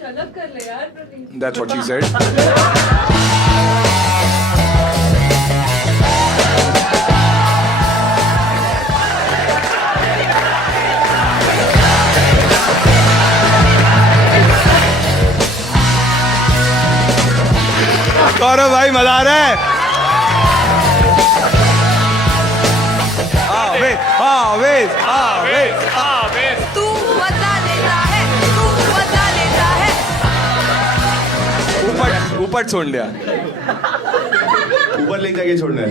कुछ अलग कर ले यार Pradeep. That's what she said. गौरव भाई मजा आ रहा है। आवेश। तू बता देता है, तू बता देता है। ऊपर छोड़ लिया। ऊपर ले जाके छोड़ना है।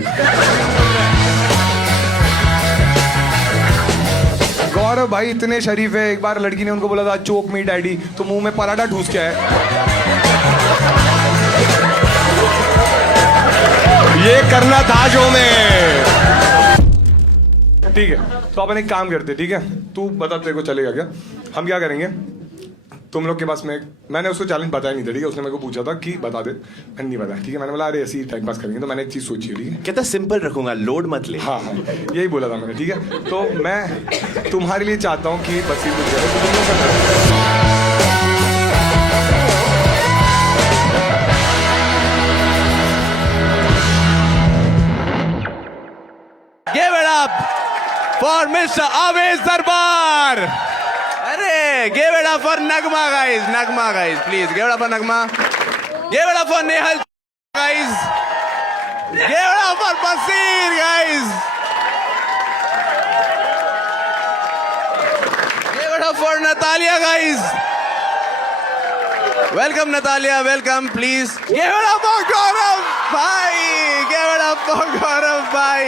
गौरव भाई इतने शरीफ है, एक बार लड़की ने उनको बोला था चोक मी डैडी, तो मुंह में पराठा ठूस के आए। ये करना था जो में। ठीक है, तो अपन एक काम करते, ठीक है, तू बता तेरे को चलेगा क्या? हम क्या करेंगे, तुम लोग के पास में, मैंने उसको चैलेंज बताया नहीं था, ठीक है, उसने मेरे को पूछा था कि बता दे, मैंने नहीं बताया, ठीक है, मैंने बोला अरे ऐसे ही टाइम पास करेंगे, तो मैंने एक चीज सोची है, ठीक है, कहता सिंपल रखूंगा, लोड मत ले। हाँ हाँ यही बोला था मैंने, ठीक है, तो मैं तुम्हारे लिए चाहता हूँ कि बस ये कुछ तो तुम लोग करना। Give it up for Mr. Aves Darbar. अरे give it up for Nagma guys, please give it up for Nagma. Give it up for Nehal guys. Give it up for Basir guys. Give it up for Natalia guys. Welcome Natalia, welcome please. Give it up for Gaurav bhai. Give it up for Gaurav bhai.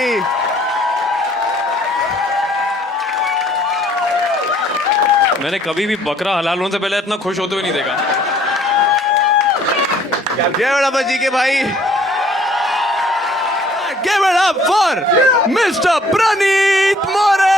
मैंने कभी भी बकरा हलाल होने से पहले इतना खुश होते हुए नहीं देखा। Give it up for GK भाई। Give it up for Mr. Praneeth More।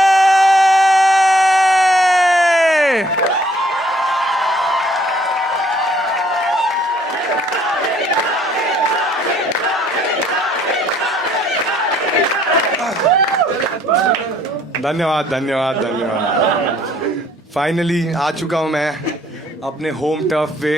धन्यवाद। फाइनली आ चुका हूं मैं अपने होम टर्फ पे।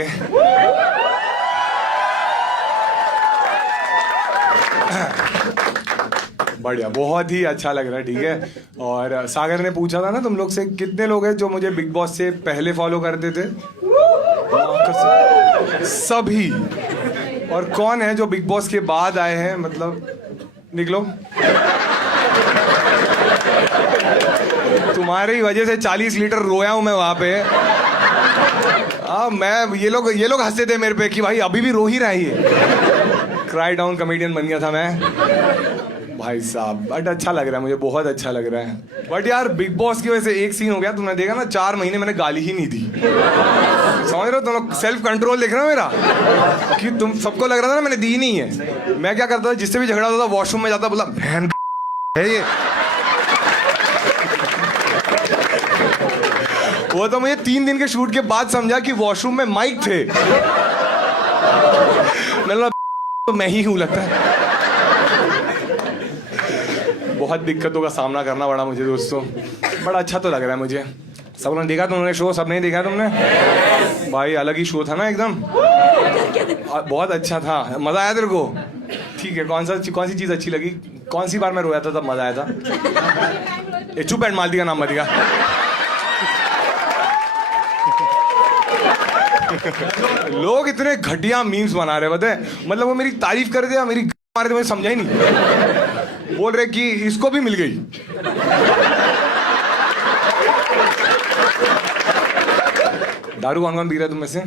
बढ़िया, बहुत ही अच्छा लग रहा है, ठीक है। और सागर ने पूछा था ना तुम लोग से कितने लोग हैं जो मुझे बिग बॉस से पहले फॉलो करते थे? सभी। और कौन है जो बिग बॉस के बाद आए हैं? मतलब निकलो। तुम्हारी ही वजह से 40 लीटर रोया हूं मैं वहां पे। मैं ये लोग हंसते थे मेरे पे कि भाई अभी भी रो ही रहा है ये। क्राई डाउन कॉमेडियन बन गया था मैं भाई साहब। बट अच्छा लग रहा है मुझे, बहुत अच्छा लग रहा है। बट यार बिग बॉस की वजह से एक सीन हो गया, तुमने देखा ना, 4 महीने मैंने गाली ही नहीं दी। समझ रहे हो तुम लोग? सेल्फ कंट्रोल देख रहे हो मेरा, कि तुम सबको लग रहा था ना मैंने दी नहीं है। मैं क्या करता था, जिससे भी झगड़ा होता था वॉशरूम में जाता, बोला बहन है ये। वो तो मुझे 3 दिन के शूट के बाद समझा कि वॉशरूम में माइक थे। मैंने तो मैं ही हूं लगता है। बहुत दिक्कतों का सामना करना पड़ा मुझे दोस्तों। बड़ा अच्छा तो लग रहा है मुझे। सब लोगों ने देखा तुमने शो? सब नहीं देखा तुमने? भाई अलग ही शो था ना एकदम, बहुत अच्छा था। मजा आया तेरे को? ठीक है, कौन सी चीज अच्छी लगी? कौन सी बार मैं रोया था तब मजा आया था? चुप एंड मालती का नाम मत दिखा। लोग इतने घटिया मीम्स बना रहे पता है, मतलब वो मेरी तारीफ कर दिया, मेरी मारे, मुझे समझा ही नहीं। बोल रहे कि इसको भी मिल गई। दारू कौन कौन पी रहा है तुम में से?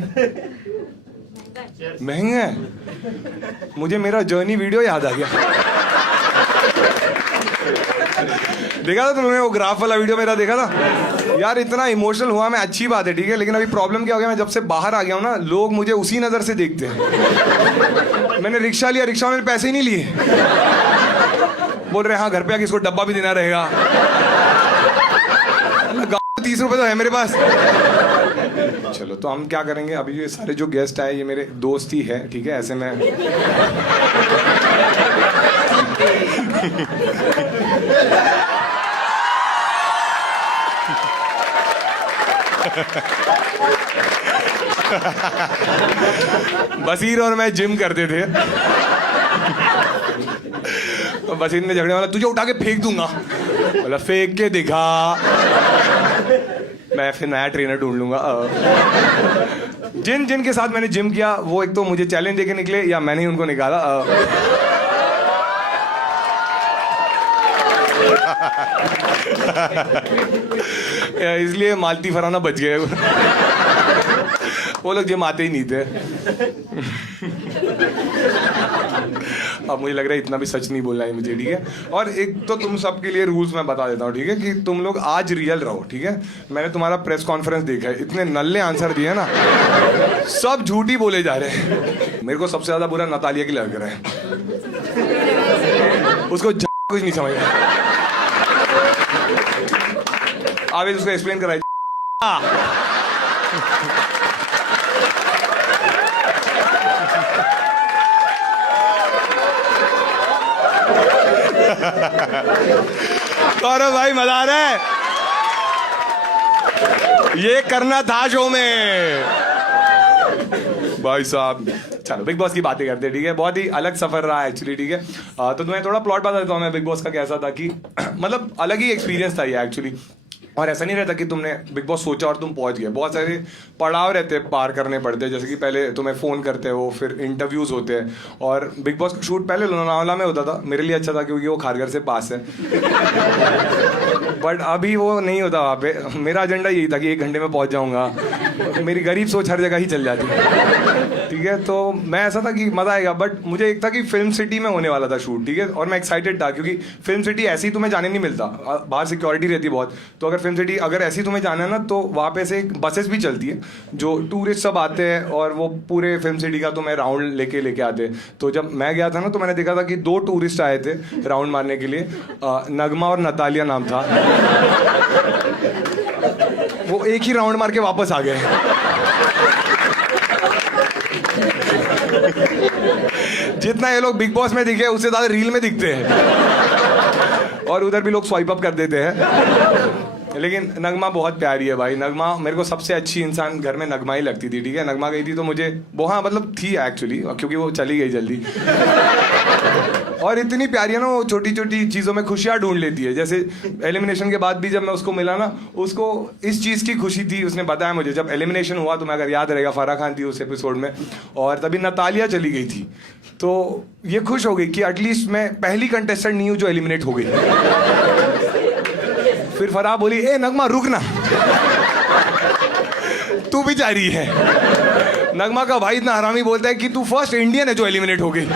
महंगा है। मुझे मेरा जर्नी वीडियो याद आ गया। देखा था तुमने वो ग्राफ वाला वीडियो मेरा? देखा था यार, इतना इमोशनल हुआ मैं। अच्छी बात है, ठीक है, लेकिन अभी प्रॉब्लम क्या हो गया, मैं जब से बाहर आ गया हूं ना, लोग मुझे उसी नजर से देखते हैं। मैंने रिक्शा लिया, रिक्शा में पैसे ही नहीं लिए। बोल रहे हाँ घर पे आके इसको डब्बा भी देना रहेगा। 30 रुपए तो है मेरे पास। चलो तो हम क्या करेंगे, अभी ये सारे जो गेस्ट आए ये मेरे दोस्त ही है, ठीक है, ऐसे में बसीर और मैं जिम करते थे। बसीर ने झगड़े वाला तुझे उठा के फेंक दूंगा, बोला फेंक के दिखा, मैं फिर नया ट्रेनर ढूंढ लूंगा। जिन जिन के साथ मैंने जिम किया वो एक तो मुझे चैलेंज देके निकले या मैंने ही उनको निकाला। इसलिए मालती फराना बच गए। वो लोग जिम आते ही नहीं थे। अब मुझे लग रहा है इतना भी सच नहीं बोलना है मुझे, ठीक है। और एक तो तुम सबके लिए रूल्स मैं बता देता हूँ, ठीक है, कि तुम लोग आज रियल रहो, ठीक है। मैंने तुम्हारा प्रेस कॉन्फ्रेंस देखा है, इतने नल्ले आंसर दिए ना, सब झूठी बोले जा रहे हैं। मेरे को सबसे ज्यादा बुरा नतालिया की लग रहा है, उसको कुछ नहीं समझ रहा। आवेश उसको एक्सप्लेन कराए। गौरव भाई मजा आ रहा है, ये करना था शो में भाई साहब। चलो बिग बॉस की बातें करते हैं, ठीक है। बहुत ही अलग सफर रहा एक्चुअली, ठीक है। तो तुम्हें थोड़ा प्लॉट बता देता हूँ मैं बिग बॉस का कैसा था, कि मतलब अलग ही एक्सपीरियंस था ये एक्चुअली। और ऐसा नहीं रहता कि तुमने बिग बॉस सोचा और तुम पहुंच गए। बहुत सारे पड़ाव रहते हैं, पार करने पड़ते हैं। जैसे कि पहले तुम्हें फ़ोन करते हो, फिर इंटरव्यूज़ होते हैं। और बिग बॉस का शूट पहले लोनावाला में होता था, मेरे लिए अच्छा था क्योंकि वो खारघर से पास है। बट अभी वो नहीं होता वहाँ पे। मेरा एजेंडा यही था कि 1 घंटे में पहुँच जाऊँगा। मेरी गरीब सोच हर जगह ही चल जाती, ठीक है। तो मैं ऐसा था कि मज़ा आएगा, बट मुझे एक था कि फिल्म सिटी में होने वाला था शूट, ठीक है। और मैं एक्साइटेड था क्योंकि फिल्म सिटी ऐसे ही तुम्हें जाने नहीं मिलता, बाहर सिक्योरिटी रहती है बहुत। तो अगर फिल्म सिटी अगर ऐसी तुम्हें जाना है ना, तो वहाँ पे से बसेस भी चलती है जो टूरिस्ट सब आते हैं और वो पूरे फिल्म सिटी का तुम्हें राउंड लेके आते हैं। तो जब मैं गया था ना, तो मैंने देखा था कि 2 टूरिस्ट आए थे राउंड मारने के लिए, नगमा और नतालिया नाम था। वो एक ही राउंड मार के वापस आ गए। जितना ये लोग बिग बॉस में दिखे उससे ज्यादा रील में दिखते हैं, और उधर भी लोग स्वाइप अप कर देते हैं। लेकिन नगमा बहुत प्यारी है भाई। नगमा मेरे को सबसे अच्छी इंसान घर में नगमा ही लगती थी, ठीक है। नगमा गई थी तो मुझे वो, हाँ मतलब थी एक्चुअली, क्योंकि वो चली गई जल्दी। और इतनी प्यारी है ना, वो छोटी छोटी चीज़ों में खुशियाँ ढूंढ लेती है। जैसे एलिमिनेशन के बाद भी जब मैं उसको मिला ना, उसको इस चीज़ की खुशी थी। उसने बताया मुझे जब एलिमिनेशन हुआ, तो मैं अगर याद रहेगा, फराह खान थी उस एपिसोड में, और तभी नतालिया चली गई थी। तो ये खुश हो गई कि एटलीस्ट मैं पहली कंटेस्टेंट नहीं हूँ जो एलिमिनेट हो गई। फिर फराह बोली, ए नगमा रुक ना, तू भी जा रही है। नगमा का भाई इतना हरामी बोलता है कि तू फर्स्ट इंडियन है जो एलिमिनेट हो गई।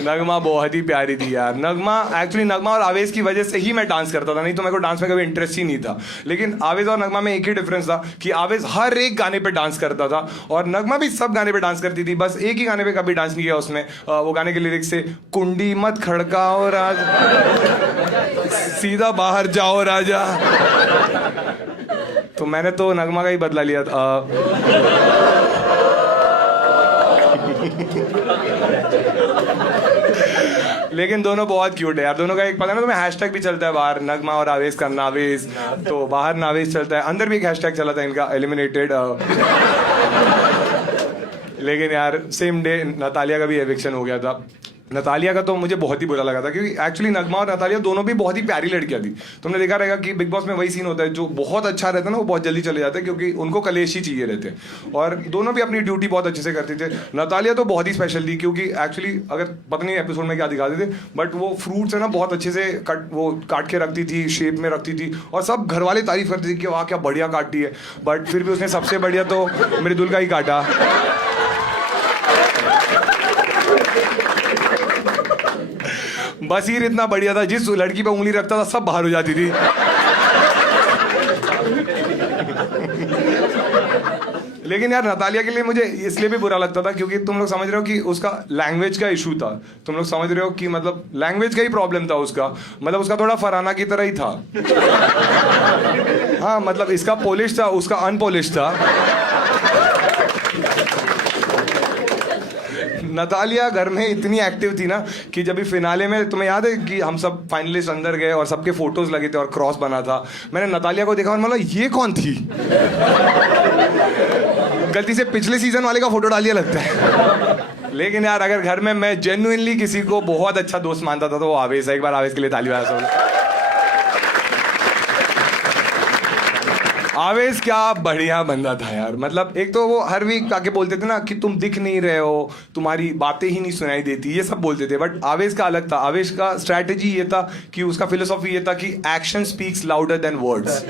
नगमा बहुत ही प्यारी थी यार। नगमा एक्चुअली, नगमा और आवेश की वजह से ही मैं डांस करता था, नहीं तो मेरे को डांस में कभी इंटरेस्ट ही नहीं था। लेकिन आवेश और नगमा में एक ही डिफरेंस था कि आवेश हर एक गाने पे डांस करता था और नगमा भी सब गाने पे डांस करती थी। बस एक ही गाने पे कभी डांस नहीं किया उसने। वो गाने के लिरिक्स से, कुंडी मत खड़काओ राजा, सीधा बाहर जाओ राजा। तो मैंने तो नगमा का ही बदला लिया था। लेकिन दोनों बहुत क्यूट है यार। दोनों का एक पता है ना तुम्हें, हैशटैग भी चलता है बाहर, नगमा और आवेश का नावेश। तो बाहर नावेश चलता है, अंदर भी एक हैशटैग चला था इनका, एलिमिनेटेड। लेकिन यार सेम डे नतालिया का भी एविक्शन हो गया था। नतालिया का तो मुझे बहुत ही बुरा लगा था क्योंकि एक्चुअली नगमा और नतालिया दोनों भी बहुत ही प्यारी लड़कियां थी। तुमने देखा रहेगा कि बिग बॉस में वही सीन होता है, जो बहुत अच्छा रहता है ना वो बहुत जल्दी चले जाते हैं क्योंकि उनको कलेश ही चाहिए रहते हैं। और दोनों भी अपनी ड्यूटी बहुत अच्छे से करते थे। नतालिया तो बहुत ही स्पेशल थी क्योंकि एक्चुअली अगर पता नहीं एपिसोड में क्या दिखाते थे, बट वो फ्रूट्स है ना बहुत अच्छे से काट के रखती थी, शेप में रखती थी, और सब घर वाले तारीफ करते थे कि वाह क्या बढ़िया काटती है। बट फिर भी उसने सबसे बढ़िया तो मृदुल का ही काटा। बसीर इतना बढ़िया था, जिस लड़की पे उंगली रखता था सब बाहर हो जाती थी। लेकिन यार नतालिया के लिए मुझे इसलिए भी बुरा लगता था क्योंकि तुम लोग समझ रहे हो कि उसका लैंग्वेज का इशू था। तुम लोग समझ रहे हो कि मतलब लैंग्वेज का ही प्रॉब्लम था उसका। मतलब उसका थोड़ा फरहाना की तरह ही था। हाँ मतलब इसका पोलिश था, उसका अनपोलिश था। नतालिया घर में इतनी एक्टिव थी ना कि जब भी फिनाले में, तुम्हें याद है कि हम सब फाइनलिस्ट अंदर गए और सबके फोटोज लगे थे और क्रॉस बना था, मैंने नतालिया को देखा और मतलब ये कौन थी? गलती से पिछले सीजन वाले का फोटो डाल दिया लगता है। लेकिन यार अगर घर में मैं जेन्युइनली किसी को बहुत अच्छा दोस्त मानता था तो वो आवेश है। एक बार आवेश के लिए ताली बजा सकते। आवेश क्या बढ़िया बंदा था यार। मतलब एक तो वो हर वीक आके बोलते थे ना कि तुम दिख नहीं रहे हो, तुम्हारी बातें ही नहीं सुनाई देती, ये सब बोलते थे। बट आवेश का अलग था। आवेश का स्ट्रैटेजी ये था कि उसका फिलोसॉफी ये था कि action speaks louder than words.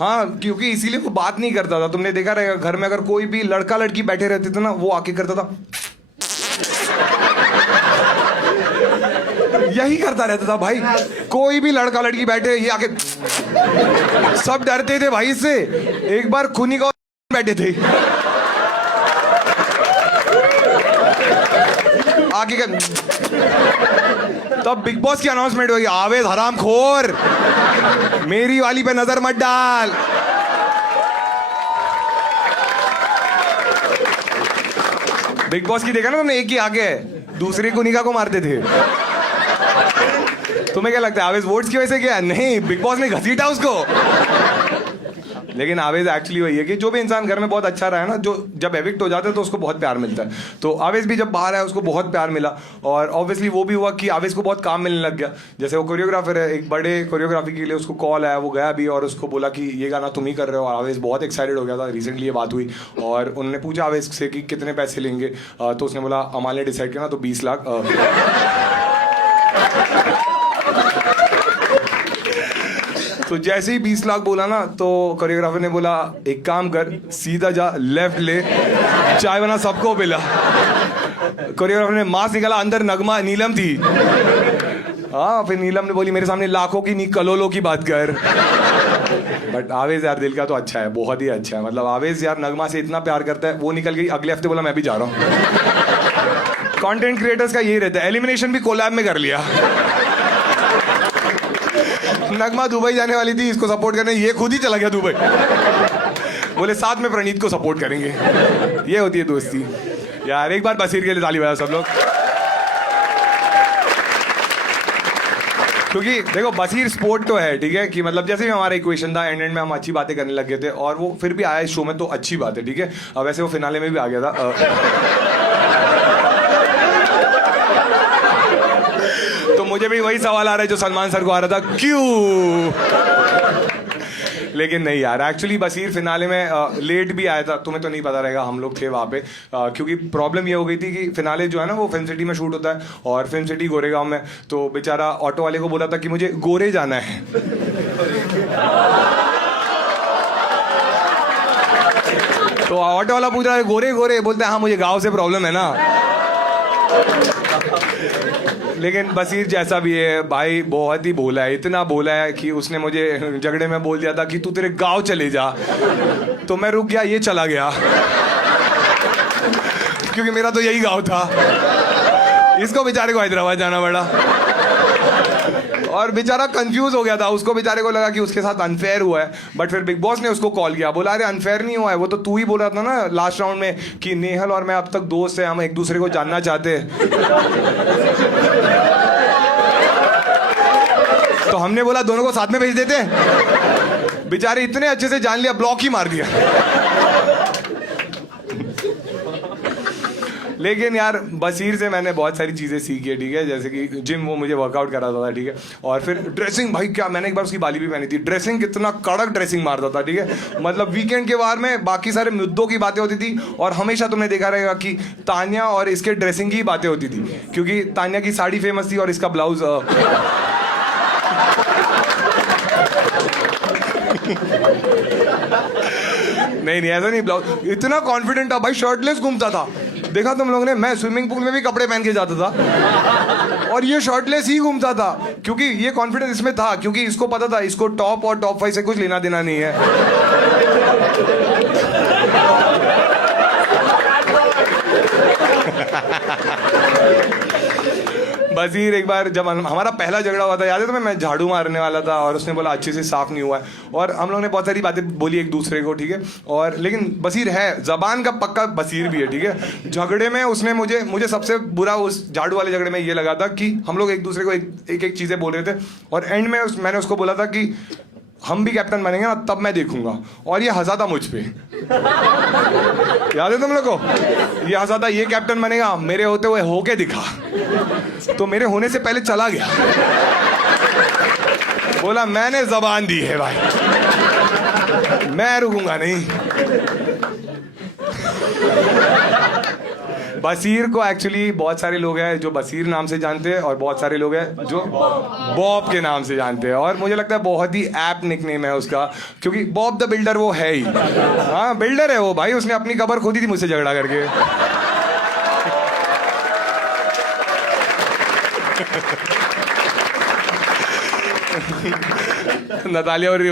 हाँ, क्योंकि इसीलिए वो बात नहीं करता था। तुमने देखा रहेगा घर में अगर कोई भी लड़का लड़की बैठे रहते थे ना, वो आके करता था, यही करता रहता था भाई। कोई भी लड़का लड़की बैठे, ये आके, सब डरते थे भाई इससे। एक बार खूनी का बैठे थे, आगे का, तब बिग बॉस की अनाउंसमेंट हुई, आवेश हरामखोर, मेरी वाली पे नजर मत डाल। बिग बॉस की देखा ना तुमने, एक ही आगे दूसरी कुनिका को मारते थे। तुम्हें क्या लगता है आवेश वोट्स की वजह से क्या? नहीं, बिग बॉस ने घसीटा उसको। लेकिन आवेश एक्चुअली वही है कि जो भी इंसान घर में बहुत अच्छा रहा है ना, जो जब एविक्ट हो जाता है तो उसको बहुत प्यार मिलता है। तो आवेश भी जब बाहर आया उसको बहुत प्यार मिला। और ऑब्वियसली वो भी हुआ कि आवेश को बहुत काम मिलने लग गया। जैसे वो कोरियोग्राफर है, एक बड़े कोरियोग्राफी के लिए उसको कॉल आया, वो गया भी और उसको बोला कि ये गाना तुम ही कर रहे हो। और आवेश बहुत एक्साइटेड हो गया था। रिसेंटली ये बात हुई और उन्होंने पूछा आवेश से कि कितने पैसे लेंगे, तो उसने बोला अमाल ने डिसाइड किया ना तो 20 लाख। तो जैसे ही 20 लाख बोला ना तो कोरियोग्राफर ने बोला एक काम कर, सीधा जा, लेफ्ट ले, चाय बना, सबको पिला। कोरियोग्राफर ने मास्क निकाला, अंदर नगमा नीलम थी। हाँ, फिर नीलम ने बोली मेरे सामने लाखों की नहीं करोड़ों की बात कर। बट आवेश यार दिल का तो अच्छा है, बहुत ही अच्छा है। मतलब आवेश यार नगमा से इतना प्यार करता है। वो निकल गई, अगले हफ्ते बोला मैं भी जा रहा हूँ। कंटेंट क्रिएटर्स का यही रहता है, एलिमिनेशन भी कोलैब में कर लिया। नगमा दुबई जाने वाली थी इसको सपोर्ट करने, ये खुद ही चला गया दुबई। बोले साथ में प्रणीत को सपोर्ट करेंगे। ये होती है दोस्ती यार। एक बार बसीर के लिए ताली बजाओ सब लोग। क्योंकि देखो बसीर स्पोर्ट तो है, ठीक है, कि मतलब जैसे भी हमारा इक्वेशन था, एंड में हम अच्छी बातें करने लग गए थे और वो फिर भी आया इस शो में तो अच्छी बात है, ठीक है। वैसे वो फिनाले में भी आ गया था। तो मुझे भी वही सवाल आ रहा है जो सलमान सर को आ रहा था, क्यों? लेकिन नहीं यार, एक्चुअली बसीर फिनाले में लेट भी आया था। तुम्हें तो नहीं पता रहेगा, हम लोग थे वहाँ पे। क्योंकि प्रॉब्लम ये हो गई थी कि फिनाले जो है ना वो फिल्म सिटी में शूट होता है और फिल्म सिटी गोरेगांव में। तो बेचारा ऑटो वाले को बोला था कि मुझे गोरे जाना है। तो ऑटो वाला पूछ रहा है गोरे गोरे, बोलते हैं हाँ मुझे गाँव से प्रॉब्लम है ना। लेकिन बसीर जैसा भी है भाई, बहुत ही बोला है, इतना बोला है कि उसने मुझे झगड़े में बोल दिया था कि तू तेरे गांव चले जा। तो मैं रुक गया, ये चला गया क्योंकि मेरा तो यही गांव था। इसको बेचारे को हैदराबाद जाना पड़ा और बेचारा कंफ्यूज हो गया था। उसको बेचारे को लगा कि उसके साथ अनफेयर हुआ है। बट फिर बिग बॉस ने उसको कॉल किया, बोला अरे अनफेयर नहीं हुआ है, वो तो तू ही बोल रहा था ना लास्ट राउंड में कि नेहल और मैं अब तक दोस्त हैं, हम एक दूसरे को जानना चाहते हैं। तो हमने बोला दोनों को साथ में भेज देते। बेचारे इतने अच्छे से जान लिया, ब्लॉक ही मार दिया। लेकिन यार बसीर से मैंने बहुत सारी चीज़ें सीखी है, ठीक है। जैसे कि जिम वो मुझे वर्कआउट कराता था, ठीक है। और फिर ड्रेसिंग, भाई क्या, मैंने एक बार उसकी बाली भी पहनी थी। ड्रेसिंग कितना कड़क ड्रेसिंग मारता था, ठीक है। मतलब वीकेंड के बार में बाकी सारे मुद्दों की बातें होती थी और हमेशा तुमने देखा रहेगा कि तान्या और इसके ड्रेसिंग की बातें होती थी, क्योंकि तान्या की साड़ी फेमस थी और इसका ब्लाउज नहीं ऐसा नहीं। ब्लाउज इतना कॉन्फिडेंट था भाई, शर्टलेस घूमता था। देखा तुम लोगों ने, मैं स्विमिंग पूल में भी कपड़े पहन के जाता था और ये शर्टलेस ही घूमता था, क्योंकि ये कॉन्फिडेंस इसमें था, क्योंकि इसको पता था इसको टॉप और टॉप 5 से कुछ लेना देना नहीं है। बसीर एक बार जब हमारा पहला झगड़ा हुआ था, याद है तुम्हें? मैं झाड़ू मारने वाला था और उसने बोला अच्छे से साफ नहीं हुआ है, और हम लोगों ने बहुत सारी बातें बोली एक दूसरे को, ठीक है। और लेकिन बसीर है, जबान का पक्का बसीर भी है, ठीक है। झगड़े में उसने मुझे सबसे बुरा उस झाड़ू वाले झगड़े में ये लगा था कि हम लोग एक दूसरे को एक चीज़ें बोल रहे थे, और एंड में मैंने उसको बोला था कि हम भी कैप्टन बनेंगे ना तब मैं देखूंगा, और ये हंसा था मुझ पे। याद है तुम लोग को? ये हंसा था, ये कैप्टन बनेगा, मेरे होते हुए होके दिखा, तो मेरे होने से पहले चला गया। बोला मैंने जबान दी है भाई, मैं रुकूंगा नहीं। बसीर को एक्चुअली बहुत सारे लोग हैं जो बसीर नाम से जानते हैं, और बहुत सारे लोग हैं जो बॉब के नाम से जानते हैं, और मुझे लगता है बहुत ही ऐप निकनेम है उसका, क्योंकि बॉब द बिल्डर वो है ही। हाँ बिल्डर है वो भाई, उसने अपनी कबर खोदी थी मुझसे झगड़ा करके। नतालिया और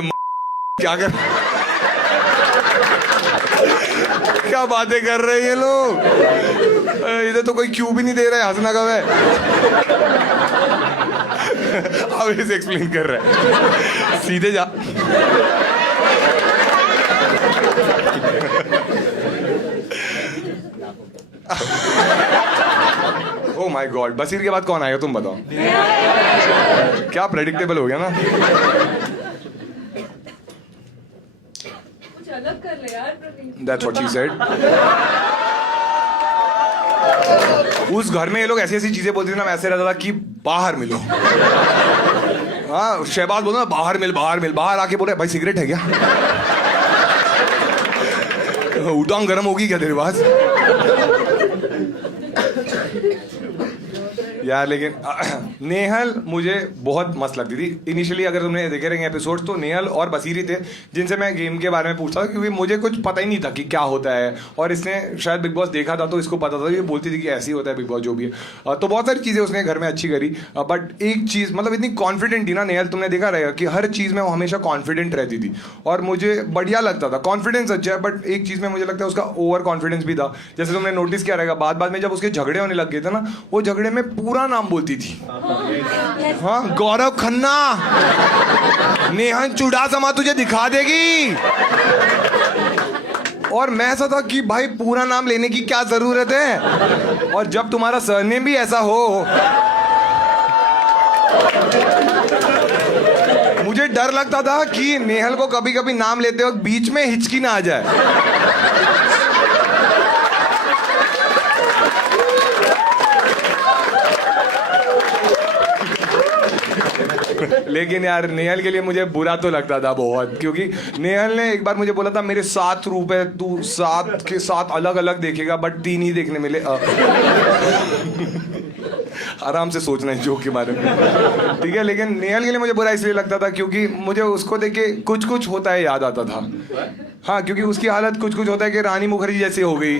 क्या कर क्या बातें कर रहे हैं ये लोग? इधर तो कोई क्यों भी नहीं दे रहा है, हंसना कब है? अब इसे एक्सप्लेन कर रहा है, सीधे जा। ओह माय गॉड, बसीर के बाद कौन आएगा तुम बताओ? क्या प्रेडिक्टेबल हो गया ना? अलग कर ले यार Praveen. That's what she said. उस घर में ये लोग ऐसी ऐसी चीजें बोलते थे ना, मैं ऐसे रहता था कि बाहर मिलो। हाँ शहबाज बोलता ना बाहर मिल, बाहर मिल, बाहर आके बोले भाई सिगरेट है क्या? उटांग गर्म होगी क्या तेरे पास? यार लेकिन नेहल मुझे बहुत मस्त लगती थी इनिशियली। अगर तुमने देखे रहेंगे एपिसोड्स तो नेहल और बसीरी थे जिनसे मैं गेम के बारे में पूछता था, क्योंकि मुझे कुछ पता ही नहीं था कि क्या होता है, और इसने शायद बिग बॉस देखा था तो इसको पता था, ये बोलती थी कि ऐसे ही होता है बिग बॉस जो भी है। तो बहुत सारी चीज़ें उसने घर में अच्छी करी, बट एक चीज़ मतलब इतनी कॉन्फिडेंट थी ना नेहल, तुमने देखा रहेगा कि हर चीज़ में वो हमेशा कॉन्फिडेंट रहती थी, और मुझे बढ़िया लगता था। कॉन्फिडेंस अच्छा है, बट एक चीज़ में मुझे लगता है उसका ओवर कॉन्फिडेंस भी था। जैसे तुमने नोटिस किया रहेगा बाद में जब उसके झगड़े होने लग गए थे ना, वो झगड़े में पूरा नाम बोलती थी। हाँ गौरव खन्ना, नेहन चुड़ासमा तुझे दिखा देगी, और मैं ऐसा था कि भाई पूरा नाम लेने की क्या जरूरत है, और जब तुम्हारा सरनेम भी ऐसा हो, मुझे डर लगता था कि नेहल को कभी कभी नाम लेते वक्त बीच में हिचकी ना आ जाए। लेकिन यार नेहल के लिए मुझे बुरा तो लगता था बहुत, क्योंकि नेहल ने एक बार मुझे बोला था मेरे 7 रूप है, तू 7 के 7 अलग अलग देखेगा बट 3 ही देखने मिले। आराम से सोचना है जोक के बारे में, ठीक है। लेकिन नेहल के लिए मुझे बुरा इसलिए लगता था क्योंकि मुझे उसको देख के कुछ कुछ होता है याद आता था। हाँ क्योंकि उसकी हालत कुछ कुछ होता है कि रानी मुखर्जी जैसे हो गई।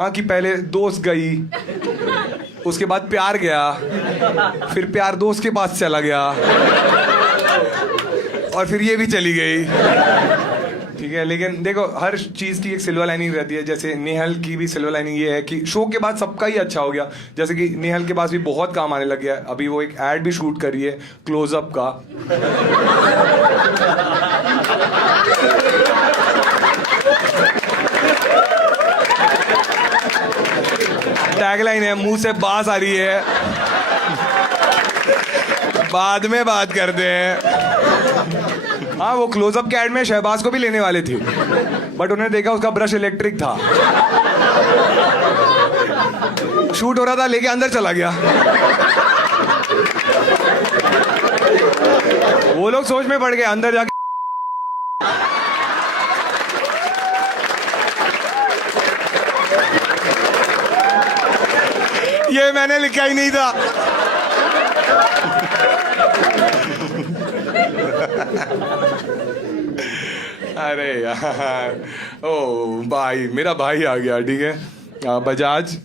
हाँ कि पहले दोस्त गई, उसके बाद प्यार गया, फिर प्यार दोस्त के पास चला गया, और फिर ये भी चली गई, ठीक है। लेकिन देखो हर चीज़ की एक सिल्वर लाइनिंग रहती है, जैसे नेहल की भी सिल्वर लाइनिंग ये है कि शो के बाद सबका ही अच्छा हो गया। जैसे कि नेहल के पास भी बहुत काम आने लग गया है, अभी वो एक ऐड भी शूट कर रही है क्लोजअप का। टैगलाइन है मुंह से बास आ रही है, बाद में बात करते हैं। हाँ वो क्लोजअप के ऐड में शहबाज को भी लेने वाले थे, बट उन्होंने देखा उसका ब्रश इलेक्ट्रिक था, शूट हो रहा था लेके अंदर चला गया। वो लोग सोच में पड़ गए, अंदर जाके ये मैंने लिखा ही नहीं था। अरे यार, ओ भाई मेरा भाई आ गया, ठीक है। बजाज,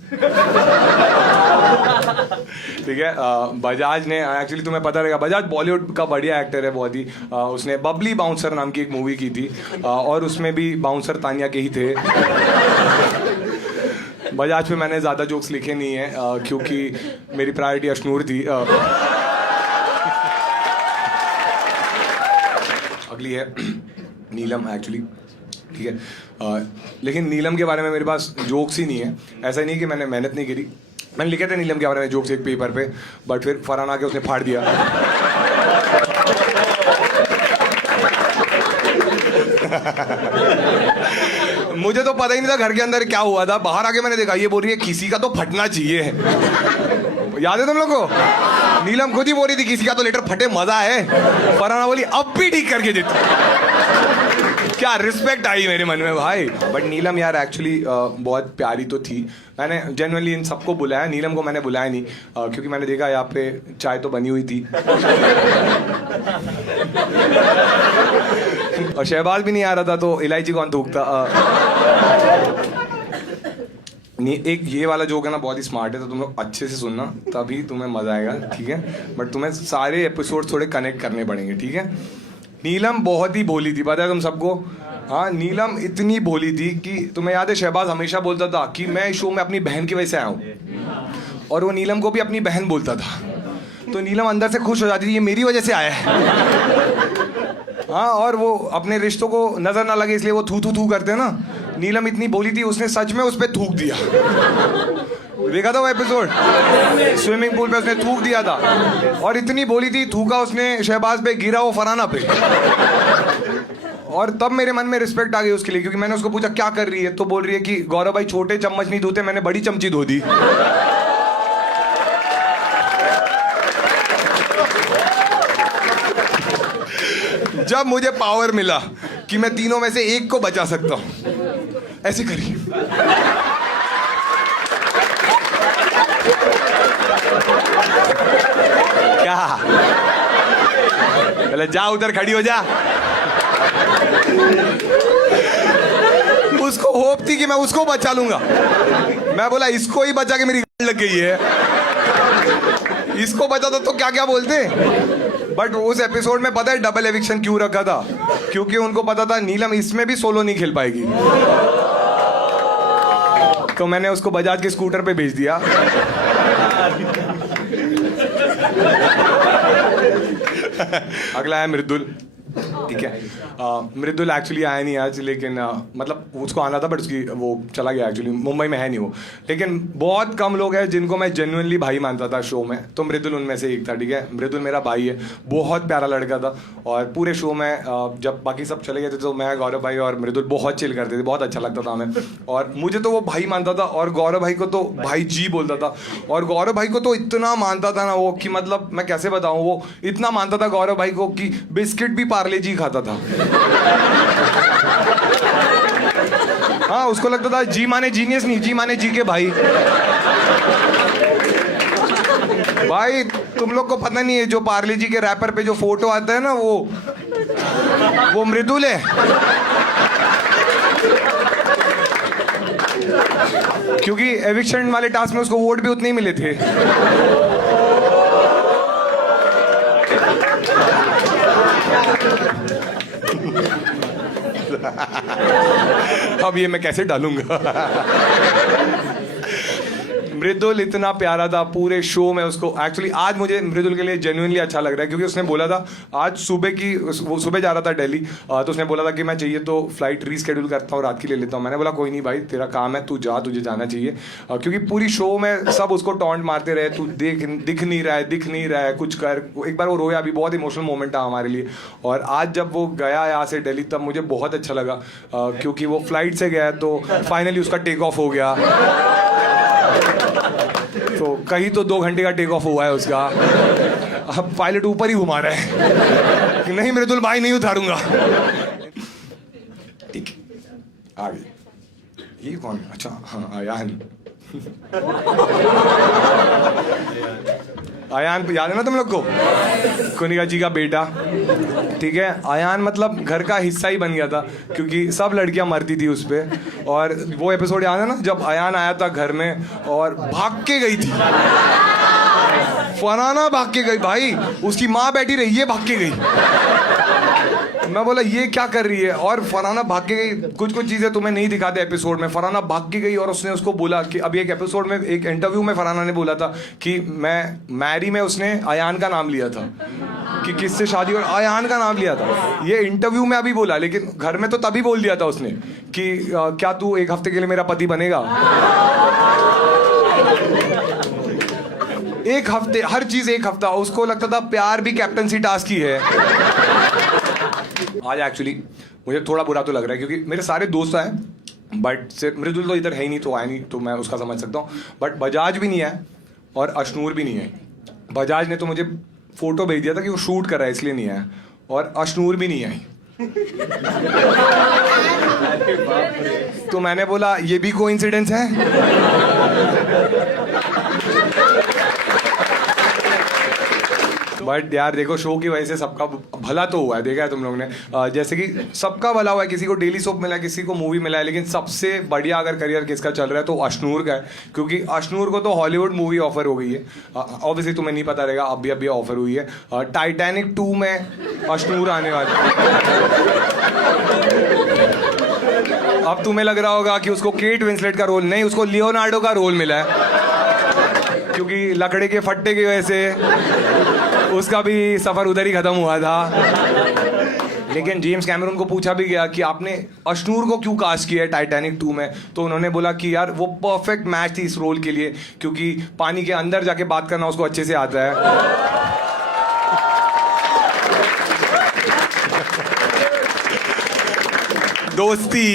ठीक है। बजाज ने एक्चुअली तुम्हें पता रहेगा बजाज बॉलीवुड का बढ़िया एक्टर है बहुत ही। उसने बबली बाउंसर नाम की एक मूवी की थी, और उसमें भी बाउंसर तानिया के ही थे। बजाज पे मैंने ज़्यादा जोक्स लिखे नहीं है क्योंकि मेरी प्रायोरिटी अशनूर थी। अगली है नीलम एक्चुअली, ठीक है। लेकिन नीलम के बारे में मेरे पास जोक्स ही नहीं है। ऐसा नहीं कि मैंने मेहनत नहीं करी, मैंने लिखे थे नीलम के बारे में जोक्स एक पेपर पे, बट फिर फरहान आके उसने फाड़ दिया। मुझे तो पता ही नहीं था घर के अंदर क्या हुआ था। बाहर आके मैंने देखा ये बोल रही है किसी का तो फटना चाहिए। याद है तुम लोग को? नीलम खुद ही बोल रही थी किसी का तो लेटर फटे, मजा है। फरहाना बोली अब भी ठीक करके देती। क्या रिस्पेक्ट आई मेरे मन में भाई। बट नीलम यार एक्चुअली बहुत प्यारी तो थी। मैंने जेन्युइनली इन सबको बुलाया, नीलम को मैंने बुलाया नहीं क्योंकि मैंने देखा यहाँ पे चाय तो बनी हुई थी और शहबाज भी नहीं आ रहा था तो इलायची कौन थूकता। एक ये वाला जोक है ना बहुत ही स्मार्ट है, तो तुम लोग अच्छे से सुनना तभी तुम्हें मजा आएगा, ठीक है। बट तुम्हें सारे एपिसोड थोड़े कनेक्ट करने पड़ेंगे, ठीक है। नीलम बहुत ही भोली थी, पता है तुम सबको। हाँ, नीलम इतनी भोली थी कि तुम्हें याद है शहबाज हमेशा बोलता था कि मैं इस शो में अपनी बहन की वजह से आया हूँ, और वो नीलम को भी अपनी बहन बोलता था। तो नीलम अंदर से खुश हो जाती थी ये मेरी वजह से आया है। हाँ, और वो अपने रिश्तों को नजर ना लगे इसलिए वो थू थू थू करते हैं ना। नीलम इतनी बोली थी उसने सच में उस पर थूक दिया। देखा था वो एपिसोड, स्विमिंग पूल पे उसने थूक दिया था। और इतनी बोली थी, थूका उसने शहबाज पे, गिरा वो फरहाना पे। और तब मेरे मन में रिस्पेक्ट आ गई उसके लिए, क्योंकि मैंने उसको पूछा क्या कर रही है, तो बोल रही है कि गौरव भाई छोटे चम्मच नहीं धोते, मैंने बड़ी चमची धो दी। जब मुझे पावर मिला कि मैं तीनों में से एक को बचा सकता हूं, ऐसे करिए। क्या? पहले जा उधर खड़ी हो जा। उसको होप थी कि मैं उसको बचा लूंगा। मैं बोला इसको ही बचा के मेरी लग गई है, इसको बचा तो क्या क्या बोलते। बट उस एपिसोड में पता है डबल एविक्शन क्यों रखा था? क्योंकि उनको पता था नीलम इसमें भी सोलो नहीं खेल पाएगी। तो मैंने उसको बजाज के स्कूटर पे भेज दिया। अगला है मृदुल, ठीक है। मृदुल एक्चुअली आया नहीं आज, लेकिन मतलब उसको आना था बट उसकी वो चला गया, एक्चुअली मुंबई में है नहीं वो। लेकिन बहुत कम लोग हैं जिनको मैं जेन्युइनली भाई मानता था शो में, तो मृदुल उनमें से एक था, ठीक है। मृदुल मेरा भाई है, बहुत प्यारा लड़का था। और पूरे शो में जब बाकी सब चले गए थे तो मैं, गौरव भाई और मृदुल बहुत चिल करते थे, बहुत अच्छा लगता था हमें। और मुझे तो वो भाई मानता था और गौरव भाई को तो भाई जी बोलता था। और गौरव भाई को तो इतना मानता था ना वो कि मतलब मैं कैसे बताऊँ, वो इतना मानता था गौरव भाई को कि बिस्किट भी पार्ले जी खाता था। हाँ, उसको लगता था जी माने जीनियस नहीं, जी माने जी के भाई। भाई तुम लोग को पता नहीं है, जो पार्ले जी के रैपर पे जो फोटो आता है ना वो मृदुल है। क्योंकि एविक्शन वाले टास्क में उसको वोट भी उतने ही मिले थे। अब ये मैं कैसे डालूंगा? मृदुल इतना प्यारा था पूरे शो में। उसको एक्चुअली आज मुझे मृदुल के लिए जेन्युइनली अच्छा लग रहा है, क्योंकि उसने बोला था आज सुबह की, वो सुबह जा रहा था दिल्ली, तो उसने बोला था कि मैं चाहिए तो फ्लाइट रीस्केड्यूल करता हूँ, रात की ले लेता हूँ। मैंने बोला कोई नहीं भाई, तेरा काम है, तू जा, तुझे जाना चाहिए। क्योंकि पूरी शो में सब उसको टॉन्ट मारते रहे, तू दिख नहीं रहा है, कुछ कर। एक बार वो रोया भी, बहुत इमोशनल मोमेंट था हमारे लिए। और आज जब वो गया यहाँ से दिल्ली, तब मुझे बहुत अच्छा लगा, क्योंकि वो फ्लाइट से गया तो फाइनली उसका टेक ऑफ हो गया। तो कहीं तो 2 घंटे का टेक ऑफ हुआ है उसका। अब पायलट ऊपर ही घुमा रहा है कि नहीं मृदुल भाई नहीं उतारूंगा। ठीक आ गई। ये कौन? अच्छा हाँ, आयान। आयान याद है ना तुम लोग को? कुनिका जी का बेटा, ठीक है। आयान मतलब घर का हिस्सा ही बन गया था, क्योंकि सब लड़कियां मरती थी उस पे। और वो एपिसोड याद है ना जब आयान आया था घर में और भाग के गई थी फरहाना, भाग के गई भाई। उसकी माँ बैठी रही, ये भाग के गई। मैं बोला ये क्या कर रही है, और फरहाना भाग के गई। कुछ कुछ चीजें तुम्हें नहीं दिखाते एपिसोड में। फरहाना भाग के गई और उसने उसको बोला कि अभी एक एपिसोड में, एक इंटरव्यू में फरहाना ने बोला था कि मैं मैरी में उसने अयान का नाम लिया था, कि किससे शादी, और अयान का नाम लिया था। ये इंटरव्यू में अभी बोला, लेकिन घर में तो तभी बोल दिया था उसने कि क्या तू 1 हफ्ते के लिए मेरा पति बनेगा। 1 हफ्ते, हर चीज 1 हफ्ता। उसको लगता था प्यार भी कैप्टनसी टास्क ही है। आज एक्चुअली मुझे थोड़ा बुरा तो लग रहा है, क्योंकि मेरे सारे दोस्त आए, बट सिर्फ मृदुल तो इधर है ही नहीं, तो आया नहीं, तो मैं उसका समझ सकता हूँ। बट बजाज भी नहीं है और अशनूर भी नहीं है। बजाज ने तो मुझे फोटो भेज दिया था कि वो शूट कर रहा है इसलिए नहीं आया, और अशनूर भी नहीं आई। तो मैंने बोला ये भी कोइंसिडेंस है। बट यार देखो, शो की वजह से सबका भला तो हुआ है, देखा है तुम लोगों ने। जैसे कि सबका भला हुआ है, किसी को डेली सोप मिला है, किसी को मूवी मिला है, लेकिन सबसे बढ़िया अगर करियर किसका चल रहा है तो अशनूर का है, क्योंकि अशनूर को तो हॉलीवुड मूवी ऑफर हो गई है। ऑब्वियसली तुम्हें नहीं पता रहेगा, अभी ऑफर हुई है। टाइटैनिक 2 में अशनूर आने वाला। अब तुम्हें लग रहा होगा कि उसको केट विंसलेट का रोल नहीं, उसको लियोनार्डो का रोल मिला है, क्योंकि लकड़े के फट्टे की वजह से उसका भी सफर उधर ही खत्म हुआ था। लेकिन जेम्स कैमरून को पूछा भी गया कि आपने अशनूर को क्यों कास्ट किया है टाइटैनिक 2 में, तो उन्होंने बोला कि यार वो परफेक्ट मैच थी इस रोल के लिए, क्योंकि पानी के अंदर जाके बात करना उसको अच्छे से आता है। दोस्ती।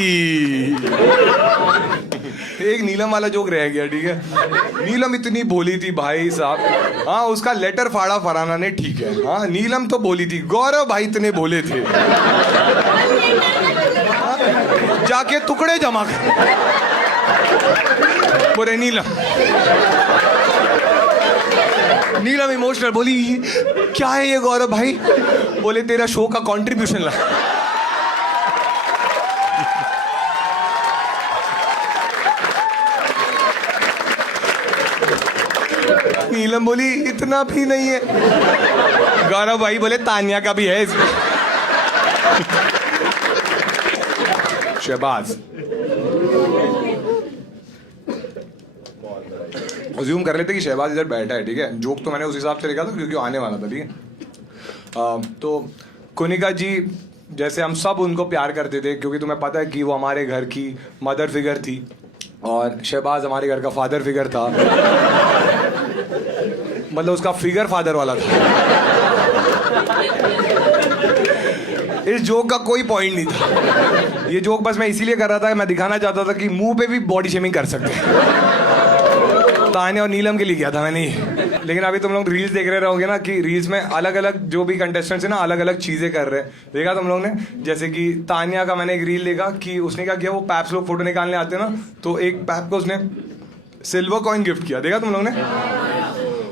एक नीलम वाला जोक रह गया, ठीक है। नीलम इतनी भोली थी भाई साहब, हाँ उसका लेटर फाड़ा फरहाना ने, ठीक है। हाँ नीलम तो भोली थी, गौरव भाई इतने भोले थे, जाके टुकड़े जमा कर बोले नीलम। नीलम इमोशनल बोली क्या है ये गौरव भाई, बोले तेरा शो का कंट्रीब्यूशन ला। नीलम बोली इतना भी नहीं है। गौरव भाई बोले तानिया का भी है। शहबाज अज्यूम कर लेते कि शहबाज इधर बैठा है, ठीक है। जोक तो मैंने उस हिसाब से लिखा था क्योंकि आने वाला था, ठीक है। तो कुनिका जी जैसे हम सब उनको प्यार करते थे, क्योंकि तुम्हें पता है कि वो हमारे घर की मदर फिगर थी, और शहबाज हमारे घर का फादर फिगर था। मतलब उसका फिगर फादर वाला था। इस जोक का कोई पॉइंट नहीं था। ये जोक बस मैं इसीलिए कर रहा था, मैं दिखाना चाहता था कि मुंह पे भी बॉडी शेमिंग कर सकते हैं। ताने और नीलम के लिए किया था मैंने। लेकिन अभी तुम लोग रील्स देख रहे रहोगे ना, कि रील्स में अलग अलग जो भी कंटेस्टेंट्स है ना, अलग अलग चीजें कर रहे हैं। देखा तुम लोग ने, जैसे कि तानिया का मैंने एक रील देखा कि उसने क्या किया, वो पैप्स लोग फोटो निकालने आते हैं ना, तो एक पैप को उसने सिल्वर कॉइन गिफ्ट किया। देखा तुम लोग ने,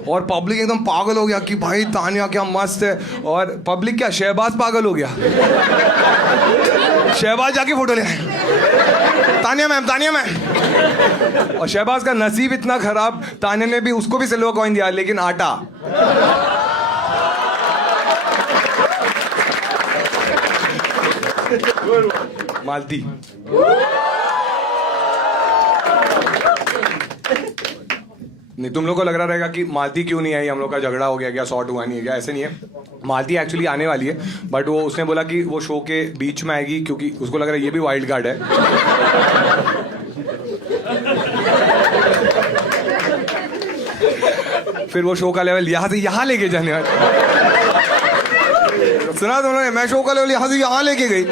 और पब्लिक एकदम पागल हो गया कि भाई तानिया क्या मस्त है, और पब्लिक क्या, शहबाज पागल हो गया। शहबाज जाके फोटो ले, तानिया मैम, तानिया मैम। और शहबाज का नसीब इतना खराब, तानिया ने भी उसको भी सिल्वर कॉइन दिया, लेकिन आटा। मालती नहीं, तुम लोग को लग रहा रहेगा कि मालती क्यों नहीं आई, हम लोग का झगड़ा हो गया क्या, सॉर्ट हुआ नहीं है क्या, ऐसे नहीं है। मालती एक्चुअली आने वाली है, बट वो उसने बोला कि वो शो के बीच में आएगी, क्योंकि उसको लग रहा है ये भी वाइल्ड कार्ड है। फिर वो शो का लेवल यहाँ से यहाँ लेके जाने वाला। सुना तुम लोगों ने, मैं शो का लेवल यहाँ से यहाँ लेके गई।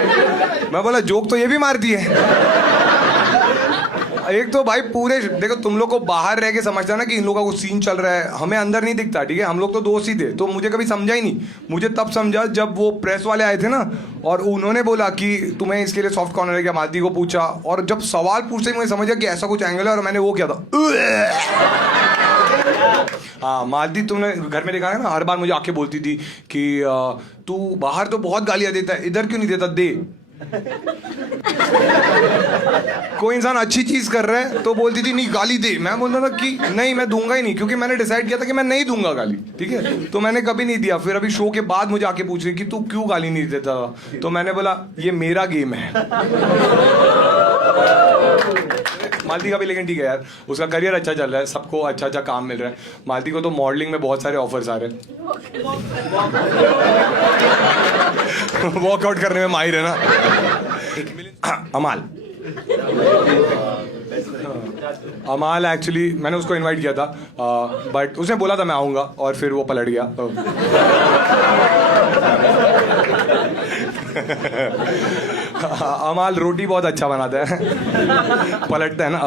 मैं बोला जोक तो ये भी मारती है। एक तो भाई पूरे देखो, तुम लोग को बाहर रह के समझता ना कि इन लोगों का कुछ सीन चल रहा है, हमें अंदर नहीं दिखता, ठीक है। हम लोग तो दोस्त ही थे, तो मुझे कभी समझा ही नहीं। मुझे तब समझा जब वो प्रेस वाले आए थे ना, और उन्होंने बोला कि तुम्हें इसके लिए सॉफ्ट कॉर्नर है क्या, मालती को पूछा, और जब सवाल पूछते ही मुझे समझा कि ऐसा कुछ एंगल है, और मैंने वो किया था। हाँ मालती, तुमने घर में देखा है ना, हर बार मुझे आके बोलती थी कि तू बाहर तो बहुत गालियां देता है, इधर क्यों नहीं देता, दे। कोई इंसान अच्छी चीज कर रहा है तो बोलती थी नहीं गाली दे, मैं बोलता था कि नहीं मैं दूंगा ही नहीं, क्योंकि मैंने डिसाइड किया था कि मैं नहीं दूंगा गाली, ठीक है। तो मैंने कभी नहीं दिया। फिर अभी शो के बाद मुझे आके पूछ रही कि तू क्यों गाली नहीं देता था, तो मैंने बोला ये मेरा गेम है। मालती का भी लेकिन ठीक है यार, उसका करियर अच्छा चल रहा है, सबको अच्छा अच्छा काम मिल रहा है। मालती को तो मॉडलिंग में बहुत सारे ऑफर्स आ रहे हैं। वर्कआउट करने में माहिर है ना। अमाल अमाल एक्चुअली मैंने उसको इनवाइट किया था, बट उसने बोला था मैं आऊँगा और फिर वो पलट गया। अमाल रोटी बहुत अच्छा बनाता है। पलटता है ना।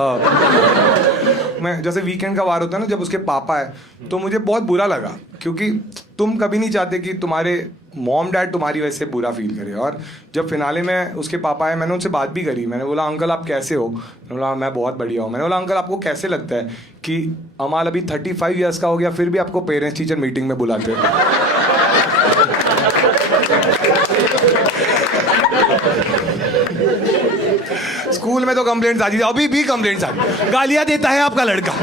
मैं जैसे वीकेंड का वार होता है ना, जब उसके पापा है तो मुझे बहुत बुरा लगा, क्योंकि तुम कभी नहीं चाहते कि तुम्हारे मॉम डैड तुम्हारी वजह से बुरा फील करे। और जब फिनाले में उसके पापा आए, मैंने उनसे बात भी करी। मैंने बोला अंकल आप कैसे हो? मैंने बोला मैं बहुत बढ़िया हूँ। मैंने बोला अंकल आपको कैसे लगता है कि अमाल अभी 35 ईयर्स का हो गया फिर भी आपको पेरेंट्स टीचर मीटिंग में बुलाते हैं? स्कूल में तो कंप्लेंट्स आती थी, अभी भी कंप्लेंट्स आती, गालियां देता है आपका लड़का।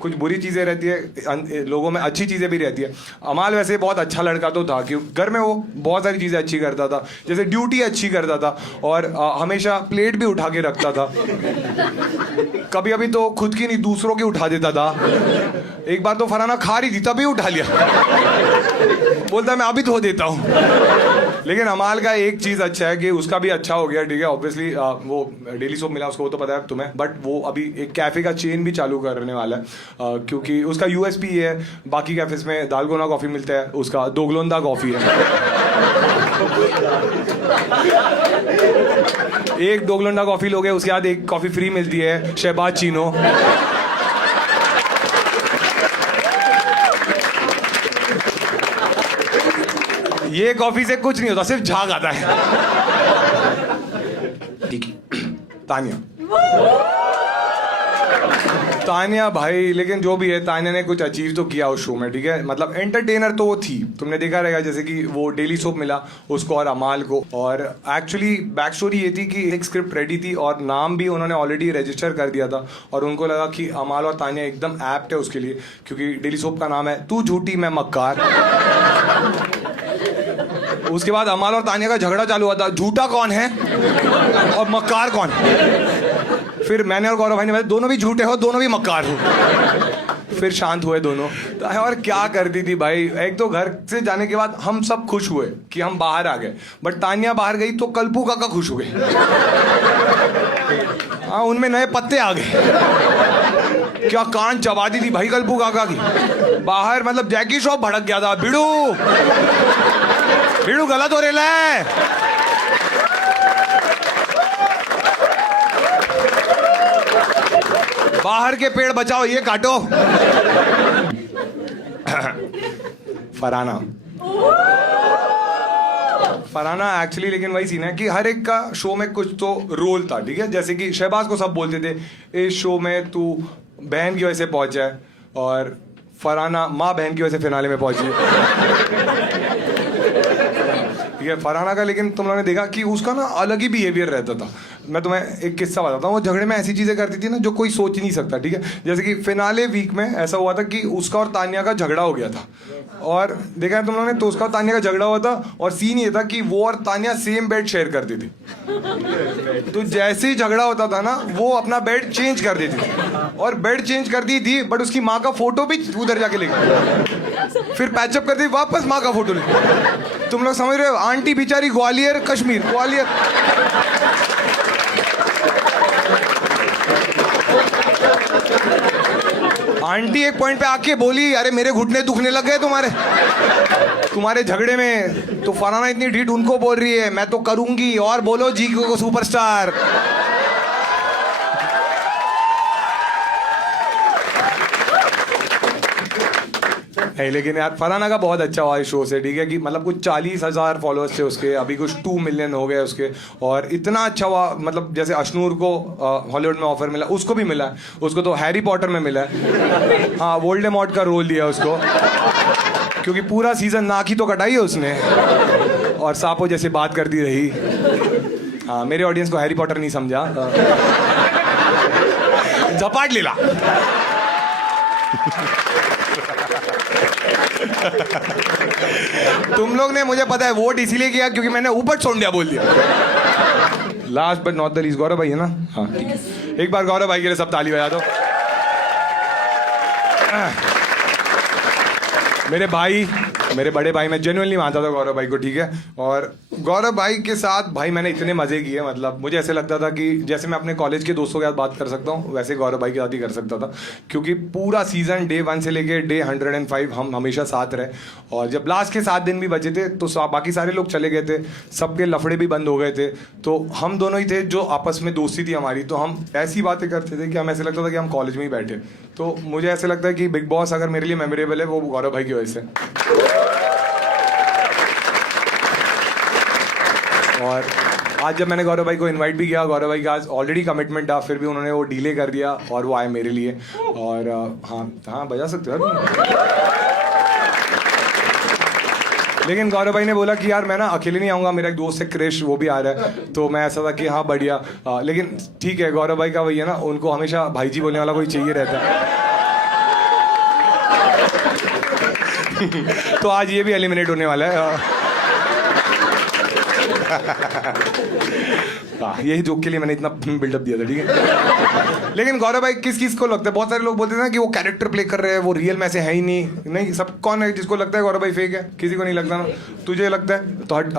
कुछ बुरी चीज़ें रहती है लोगों में, अच्छी चीज़ें भी रहती है। अमाल वैसे बहुत अच्छा लड़का तो था कि घर में वो बहुत सारी चीज़ें अच्छी करता था, जैसे ड्यूटी अच्छी करता था और हमेशा प्लेट भी उठा के रखता था। कभी कभी तो खुद की नहीं दूसरों की उठा देता था। एक बार तो फराना खा रही थी तभी उठा लिया, बोलता मैं अभी धो देता हूँ। लेकिन अमाल का एक चीज़ अच्छा है कि उसका भी अच्छा हो गया, ठीक है। ऑब्वियसली वो डेली सोप मिला उसको, वो तो पता है तुम्हें, बट वो अभी एक कैफ़े का चेन भी चालू करने वाला है, क्योंकि उसका यूएसपी ये है। बाकी कैफेज में दालगोना कॉफ़ी मिलता है, उसका दोगलोंदा कॉफ़ी है। एक दोगलोंदा कॉफ़ी लोगे उसके बाद एक कॉफ़ी फ्री मिलती है, शहबाज चीनो। ये कॉफी से कुछ नहीं होता, सिर्फ झाग आता है। ठीक है। तानिया भाई, लेकिन जो भी है तानिया ने कुछ अचीव तो किया उस शो में, ठीक है। मतलब एंटरटेनर तो वो थी, तुमने देखा रहेगा, जैसे कि वो डेली सोप मिला उसको और अमाल को। और एक्चुअली बैक स्टोरी ये थी कि एक स्क्रिप्ट रेडी थी और नाम भी उन्होंने ऑलरेडी रजिस्टर कर दिया था, और उनको लगा कि अमाल और तानिया एकदम एप्ट है उसके लिए, क्योंकि डेली सोप का नाम है तू झूठी मैं मक्कार। उसके बाद अमाल और तानिया का झगड़ा चालू हुआ था, झूठा कौन है और मक्कार कौन? फिर मैंने और गौरव भाई ने बताया दोनों भी झूठे हो, दोनों भी मक्कार हो। फिर शांत हुए दोनों। तो और क्या करती थी भाई, एक तो घर से जाने के बाद हम सब खुश हुए कि हम बाहर आ गए, बट तानिया बाहर गई तो कल्पू काका खुश हुए। हाँ, उनमें नए पत्ते आ गए। क्या कान चबाती थी भाई कल्पू काका की बाहर, मतलब जैकी शॉप भड़क गया था। बिड़ू बिड़ू गलत हो रहा है। बाहर के पेड़ बचाओ, ये काटो। फराना एक्चुअली, लेकिन वही सीन है कि हर एक का शो में कुछ तो रोल था, ठीक है। जैसे कि शहबाज को सब बोलते थे इस शो में तू बहन की वजह से पहुंचा है, और फराना माँ बहन की वजह से फिनाले में पहुंची है, ठीक है। फरहाना का लेकिन तुम लोगों ने देखा कि उसका ना अलग ही बिहेवियर रहता था। मैं तुम्हें एक किस्सा बताता हूँ। वो झगड़े में ऐसी चीज़ें करती थी ना जो कोई सोच ही नहीं सकता, ठीक है। जैसे कि फिनाले वीक में ऐसा हुआ था कि उसका और तानिया का झगड़ा हो गया था, और देखा है तुम लोगों ने, तो उसका और तानिया का झगड़ा हुआ था, और सीन ये था कि वो और तानिया सेम बेड शेयर करती थी। तो जैसे ही झगड़ा होता था ना, वो अपना बेड चेंज कर देती थी, और बेड चेंज कर दी थी, बट उसकी माँ का फोटो भी उधर जाके ले गई। फिर पैचअप कर दी, वापस माँ का फोटो ले। तुम लोग समझ रहे हो, आंटी बेचारी ग्वालियर कश्मीर ग्वालियर। आंटी एक पॉइंट पे आके बोली, अरे मेरे घुटने दुखने लग गए तुम्हारे झगड़े में। तो फरहाना इतनी ढीठ उनको बोल रही है, मैं तो करूंगी, और बोलो जी को सुपरस्टार। है, लेकिन यार फरहाना का बहुत अच्छा हुआ इस शो से, ठीक है। कि मतलब कुछ 40,000 फॉलोअर्स थे उसके, अभी कुछ 2 मिलियन हो गए उसके, और इतना अच्छा हुआ। मतलब जैसे अशनूर को हॉलीवुड में ऑफर मिला, उसको भी मिला है, उसको तो हैरी पॉटर में मिला है। हाँ, वोल्डेमॉर्ट का रोल दिया उसको, क्योंकि पूरा सीजन नाक ही तो कटाई है उसने। और सांपों जैसे बात करती रही। हाँ, मेरे ऑडियंस को हैरी पॉटर नहीं समझा। झपाट लीला। तुम लोग ने, मुझे पता है, वोट इसीलिए किया क्योंकि मैंने ऊपर सोंडिया बोल दिया। Last but not the least Gaurav भाई है ना? हाँ ठीक है, एक बार गौरव भाई के लिए सब ताली बजा दो। मेरे भाई, मेरे बड़े भाई, मैं जेन्युइनली मानता था गौरव भाई को, ठीक है। और गौरव भाई के साथ भाई मैंने इतने मजे किए, मतलब मुझे ऐसे लगता था कि जैसे मैं अपने कॉलेज के दोस्तों के साथ बात कर सकता हूँ वैसे गौरव भाई के साथ ही कर सकता था, क्योंकि पूरा सीजन डे 1 से लेके डे 105 हम हमेशा साथ रहे। और जब लास्ट के 7 दिन भी बचे थे तो बाकी सारे लोग चले गए थे, सबके लफड़े भी बंद हो गए थे, तो हम दोनों ही थे जो आपस में दोस्ती थी हमारी। तो हम ऐसी बातें करते थे कि हम ऐसे लगता था कि हम कॉलेज में ही बैठे। तो मुझे ऐसे लगता है कि बिग बॉस अगर मेरे लिए मेमोरेबल है वो गौरव भाई की वजह से। और आज जब मैंने गौरव भाई को इनवाइट भी किया, गौरव भाई का आज ऑलरेडी कमिटमेंट था, फिर भी उन्होंने वो डिले कर दिया और वो आए मेरे लिए। और हाँ बजा सकते हो यार। लेकिन गौरव भाई ने बोला कि यार मैं ना अकेले नहीं आऊँगा, मेरा एक दोस्त है क्रिश, वो भी आ रहा है। तो मैं ऐसा था कि हाँ बढ़िया, लेकिन ठीक है, गौरव भाई का वही है ना, उनको हमेशा भाई जी बोलने वाला कोई चाहिए रहता है। तो आज ये भी एलिमिनेट होने वाला है। यही जोक के लिए मैंने इतना बिल्डअप दिया था, ठीक है। लेकिन गौरव भाई किस को लगता है, बहुत सारे लोग बोलते हैं ना कि वो कैरेक्टर प्ले कर रहे हैं, वो रियल में ऐसे है ही नहीं। सब कौन है जिसको लगता है गौरव भाई फेक है? किसी को नहीं लगता ना। तुझे लगता है तो हट।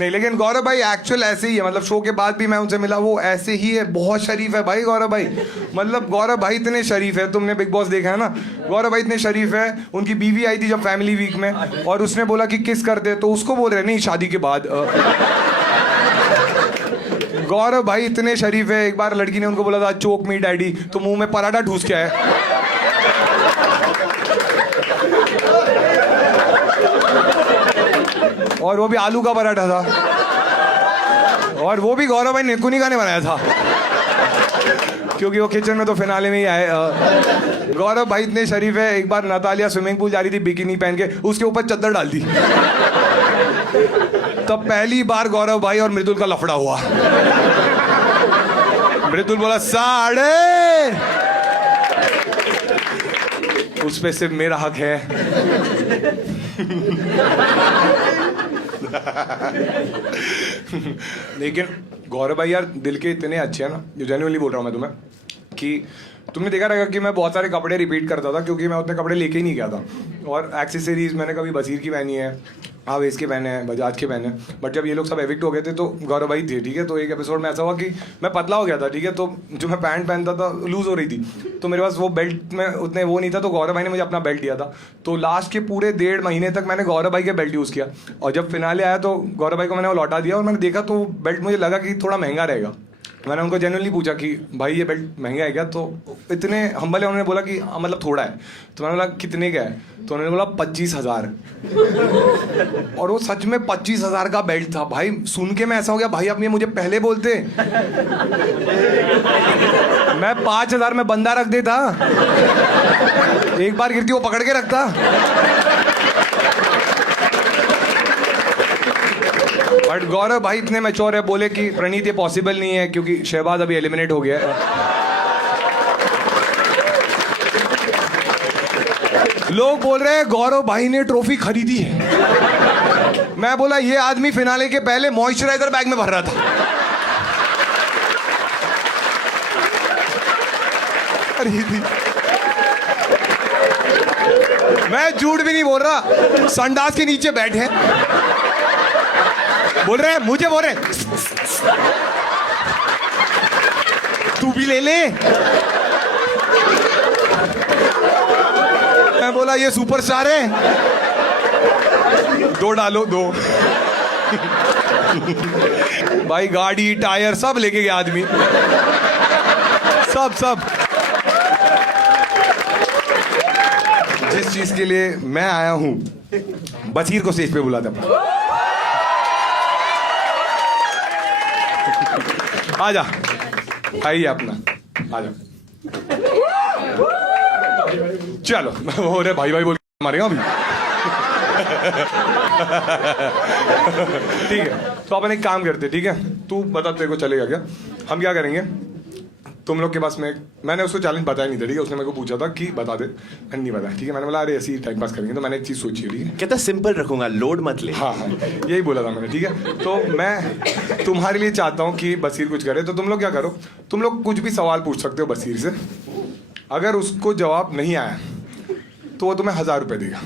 नहीं, लेकिन गौरव भाई एक्चुअल ऐसे ही है, मतलब शो के बाद भी मैं उनसे मिला, वो ऐसे ही है, बहुत शरीफ है भाई गौरव भाई। मतलब गौरव भाई इतने शरीफ है, तुमने बिग बॉस देखा है ना, गौरव भाई इतने शरीफ है। उनकी बीवी आई थी जब फैमिली वीक में, और उसने बोला कि किस कर दे, तो उसको बोल रहे नहीं शादी के बाद। गौरव भाई इतने शरीफ है, एक बार लड़की ने उनको बोला था चोक मी डैडी, तो मुंह में पराठा ठूस के आए। और वो भी आलू का पराठा था, और वो भी गौरव भाई निकुनिका ने बनाया था, क्योंकि वो किचन में तो फिनाले में ही आए। गौरव भाई इतने शरीफ है, एक बार नतालिया स्विमिंग पूल जा रही थी बिकिनी पहन के, उसके ऊपर चद्दर डाल दी। तब पहली बार गौरव भाई और मृदुल का लफड़ा हुआ। मृदुल बोला साढ़े, उस पे सिर्फ मेरा हक है। लेकिन गौरव भाई यार दिल के इतने अच्छे हैं ना, जेन्युइनली बोल रहा हूँ मैं तुम्हें, कि तुमने देखा रहेगा कि मैं बहुत सारे कपड़े रिपीट करता था, क्योंकि मैं उतने कपड़े लेके ही नहीं गया था। और एक्सेसरीज मैंने कभी बसीर की पहनी है, आवेश के पहने हैं, बजाज के पहने हैं। बट जब ये लोग सब एविक्ट हो गए थे तो गौरव भाई थे, ठीक है। तो एक एपिसोड में ऐसा हुआ कि मैं पतला हो गया था, ठीक है। तो जो मैं पैंट पहनता था लूज हो रही थी, तो मेरे पास वो बेल्ट में उतने वो नहीं था, तो गौरव भाई ने मुझे अपना बेल्ट दिया था। तो लास्ट के पूरे 1.5 महीने तक मैंने गौरव भाई के बेल्ट यूज़ किया, और जब फिनाले आया तो गौरव भाई को मैंने वो लौटा दिया। और मैंने देखा तो बेल्ट मुझे लगा कि थोड़ा महंगा रहेगा। मैंने उनको जेन्युइनली पूछा कि भाई ये बेल्ट महंगा है क्या? तो इतने हम्बल है, उन्होंने बोला कि मतलब थोड़ा है। तो मैंने बोला कितने का है? तो उन्होंने बोला 25,000। और वो सच में 25,000 का बेल्ट था। भाई सुन के मैं ऐसा हो गया, भाई अपनी मुझे पहले बोलते, मैं 5,000 में बंदा रख देता, एक बार गिरती वो पकड़ के रखता। बट गौरव भाई इतने मैच्योर है, बोले कि प्रणीत ये पॉसिबल नहीं है क्योंकि शहबाज अभी एलिमिनेट हो गया है। लोग बोल रहे हैं गौरव भाई ने ट्रॉफी खरीदी है। मैं बोला ये आदमी फिनाले के पहले मॉइस्चराइजर बैग में भर रहा था। मैं झूठ भी नहीं बोल रहा, संडास के नीचे बैठे बोल रहे हैं, मुझे बोल रहे तू भी ले ले। मैं बोला ये सुपरस्टार है, 2 डालो 2। भाई गाड़ी टायर सब लेके गया आदमी, सब। जिस चीज के लिए मैं आया हूं, बसीर को स्टेज पे बुला था। आजा, आइए अपना, आजा। चलो, हो रहे भाई बोल मारेगा अभी। ठीक है, तो अपन एक काम करते, ठीक है, तू बता तेरे को चलेगा क्या? हम क्या करेंगे, तुम लोग के पास में, मैंने उसको चैलेंज बताया नहीं था, ठीक है, उसने मेरे को पूछा था कि बता दे, मैंने नहीं बताया, ठीक है, मैंने बोला अरे ऐसे ही टाइम पास करेंगे, तो मैंने एक चीज़ सोची है, ठीक है। कहता सिंपल रखूंगा, लोड मत ले। हाँ, यही बोला था मैंने, ठीक है। तो मैं तुम्हारे लिए चाहता हूँ कि बसीर कुछ करे, तो तुम लोग क्या करो, तुम लोग कुछ भी सवाल पूछ सकते हो बसीर से, अगर उसको जवाब नहीं आया तो वो तुम्हें 1000 रुपये देगा।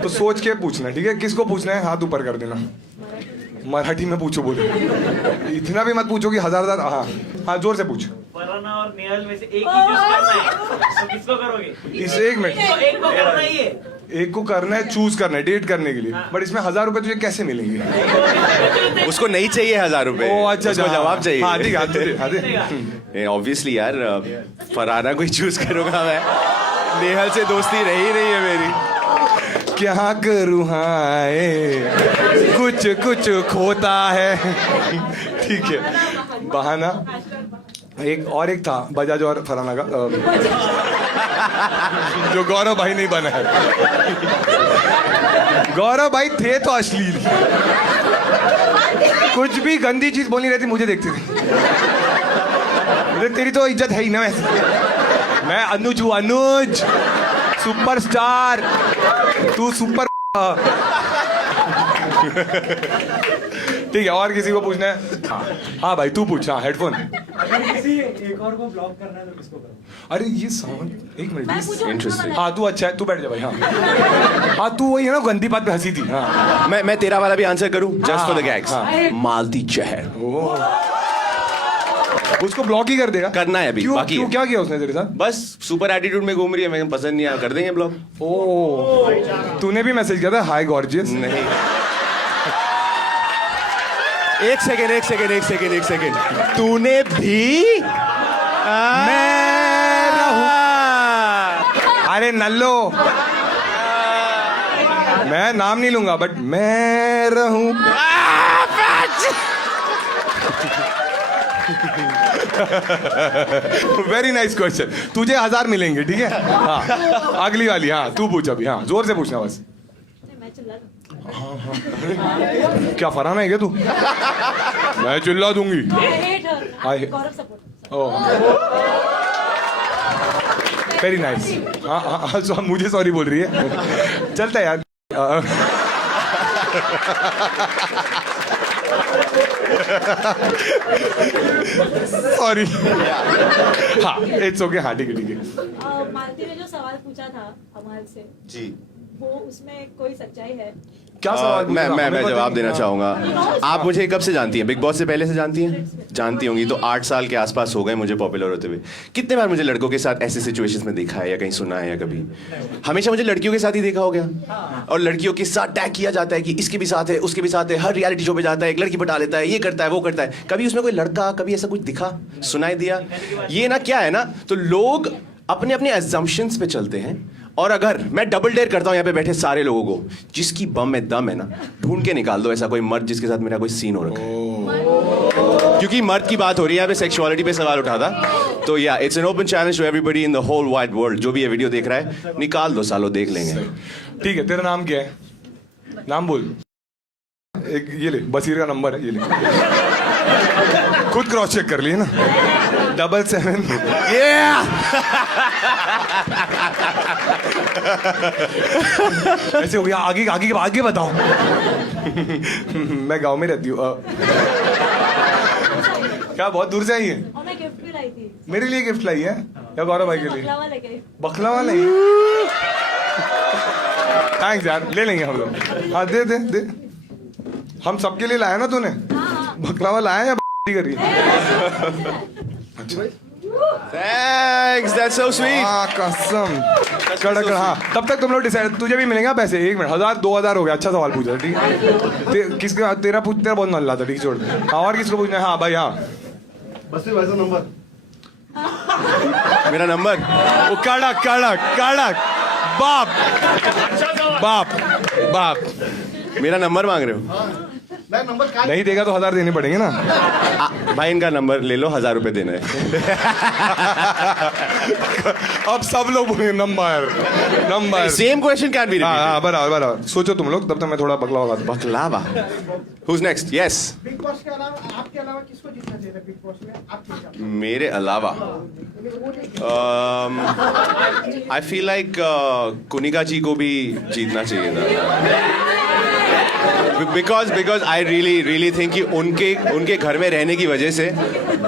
तो सोच के पूछना, ठीक है, किसको पूछना है हाथ ऊपर कर देना, मराठी में पूछो, बोलो, इतना भी मत पूछो कि 1000। हाँ हाँ, जोर से पूछ। फरहाना और नेहल में से एक ही चूज करना है, तो किसको करोगे? इस एक मिनट, तो एक को करना ही है। एक को करना है, चूज करना है डेट करने के लिए, बट इसमें 1000 रुपये तुझे कैसे मिलेंगे? उसको नहीं चाहिए 1000 रुपए। ओ अच्छा, उसको जवाब चाहिए। हाँ ठीक है, ऑब्वियसली यार, फरहाना को ही चूज करूंगा मैं, नेहल से दोस्ती रही नहीं है मेरी। क्या करूँ हाय, कुछ कुछ खोता है। ठीक है, बहाना। एक और एक था बजाज और फरहाना का, जो गौरव भाई नहीं बना है। गौरव भाई थे तो अश्लील, कुछ भी गंदी चीज बोलनी रहती मुझे देखती थी। मुझे तेरी तो इज्जत है ही ना वैसे। मैं अनुज हूँ, अनुज सुपरस्टार, तू सुपर। ठीक है, और किसी को पूछना है? हाँ भाई तू पूछ। हाँ, हेडफोन। किसी एक और को ब्लॉक करना है तो किसको करोगे? अरे ये साउंड, एक मिनट, इंटरेस्टिंग। हाँ तू अच्छा है, तू बैठ जा भाई। हाँ हाँ, तू वही है ना गंदी बात पे हंसी थी। हाँ मैं तेरा वाला भी आंसर करूं, जस्ट फॉर द गैग्स। हाँ। मालती जहर उसको ब्लॉक ही कर देगा। करना है अभी, क्यों बाकी क्यों, है। क्या किया उसने तेरे साथ? बस सुपर एटीट्यूड में घूम रही है, मैं पसंद नहीं आया, कर देंगे ब्लॉक। ओ, तूने भी मैसेज किया था हाय गॉर्जियस? नहीं, एक सेकेंड, तूने भी मैं रहूं। अरे नल्लो, मैं नाम नहीं लूंगा बट मैं रहूं। वेरी नाइस क्वेश्चन, तुझे 1000 मिलेंगे, ठीक है। हाँ अगली वाली, हाँ तू पूछ अभी। हाँ जोर से पूछना बस। क्या फरहाना है क्या तू? मैं चिल्ला दूंगी। Very nice. हाँ हाँ हाँ, so मुझे सॉरी बोल रही है, चलता है यार। सॉरी। हाँ इट्स ओके। हाँ ठीक है ठीक है। मालती ने जो सवाल पूछा था अमल से, जी, वो उसमें कोई सच्चाई है? क्या सवाल? मैं जवाब देना चाहूंगा। आप मुझे कब से जानती हैं? बिग बॉस से पहले से जानती हैं? जानती होंगी। तो 8 साल के आसपास हो गए मुझे पॉपुलर होते हुए। कितने बार मुझे लड़कों के साथ ऐसे सिचुएशंस में देखा है या कहीं सुना है या कभी? हमेशा मुझे लड़कियों के साथ ही देखा हो गया, और लड़कियों के साथ टैग किया जाता है कि इसके भी साथ है, उसके भी साथ है। हर रियलिटी शो पे जाता है, एक लड़की पटा लेता है, ये करता है वो करता है। कभी उसमें कोई लड़का, कभी ऐसा कुछ दिखा, सुनाई दिया? ये ना क्या है ना, तो लोग अपने अपने अजम्पशंस पे चलते हैं। और अगर मैं डबल डेयर करता हूं यहाँ पे बैठे सारे लोगों को, जिसकी बम में दम है ना, ढूंढ के निकाल दो ऐसा कोई मर्द जिसके साथ मेरा कोई सीन हो रखा है। क्योंकि मर्द की बात हो रही है यहाँ पे, सेक्सुअलिटी पे सवाल उठा था, तो या it's an open challenge to everybody in the whole wide world. जो भी ये वीडियो देख रहा है, निकाल दो सालों, देख लेंगे। ठीक है, तेरा नाम क्या है? नाम बोल। एक ये ले, बसीर का नंबर है, ये ले। खुद क्रॉस चेक कर लिए ना। 77 ऐसे हो गया। आगे आगे आगे बताओ। मैं गांव में रहती हूँ। क्या बहुत दूर से आई है? और मैं गिफ्ट भी लाई थी। मेरे लिए गिफ्ट लाई है या गौरव भाई के लिए? बकलावा लेके। बकलावा नहीं? थैंक्स यार, ले लेंगे हम लोग। हाँ दे दे दे, हम सबके लिए लाया ना तूने? बकलावा लाया या कर रही? अच्छा थैंक्स, दैट्स सो स्वीट। हाँ कसम, कड़क। हाँ तब तक तुम लोग डिसाइड, तुझे भी मिलेंगे पैसे। 1 मिनट, 1000 2000 हो गया। अच्छा सवाल पूछा, ठीक है। किसका? तेरा पूछ, तेरा बहुत मन लाता, ठीक है छोड़ दे। हाँ और किसको पूछना है? हाँ भाई हाँ, बस भाई साहब नंबर। मेरा नंबर? वो कड़क कड़क कड़क, बाप बाप बाप। मेरा नंबर मांग रहे हो? नाही नंबर काय नहीं देगा तो 1000 देने पड़ेंगे ना. भाई इनका नंबर ले लो, 1000 रुपए देना है. अब सब लोग बोले number number. Same question can be हाँ रिपीटेड. हाँ बराबर बराबर. सोचो तुम लोग, तब तक मैं थोड़ा बकला होगा. बकलावा. Who's next? Yes. Big boss के अलावा आपके अलावा किसको जीतना चाहिए था बिग बॉस में आप किसका मेरे अलावा आई फील लाइक कुनिका जी को भी जीतना चाहिए था. बिकॉज आई रियली थिंक कि उनके घर में रहने की वजह से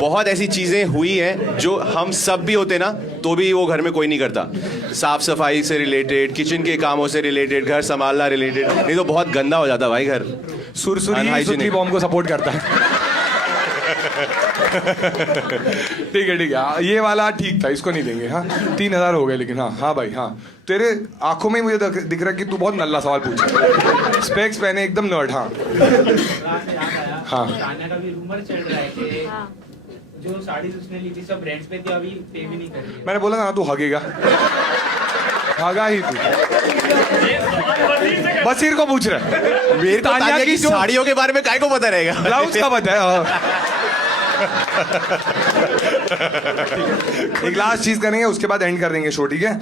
बहुत ऐसी चीज़ें हुई हैं जो हम सब भी होते ना तो भी वो घर में कोई नहीं करता. साफ सफाई से रिलेटेड, किचन के कामों से रिलेटेड, घर संभालना रिलेटेड. नहीं तो बहुत गंदा हो जाता भाई घर. सुरसुरी Unhygienic. सुतली बॉम्ब को सपोर्ट करता है. ठीक है ये वाला ठीक था, इसको नहीं देंगे. हाँ 3000 हो गए लेकिन. हाँ हाँ भाई हाँ. तेरे आंखों में ही मुझे दिख रहा है कि तू बहुत नल्ला सवाल पूछा. स्पेक्स पहने एकदम नर्ड. हाँ हाँ तान्या का भी रूमर चल रहा है कि हाँ. जो साड़ी उसने ली थी सब रेंट्स पे थी, अभी पे भी नहीं कर रही है. मैंने बोला ना तू हगेगा. हगा ही तू. बसीर को पूछ रहा है. मेरे को तान्या तान्या की की जो- साड़ियों के बारे में काय को पता रहेगा. ब्लाउज का बताया. एक लास्ट चीज करेंगे, उसके बाद एंड कर देंगे शो. ठीक है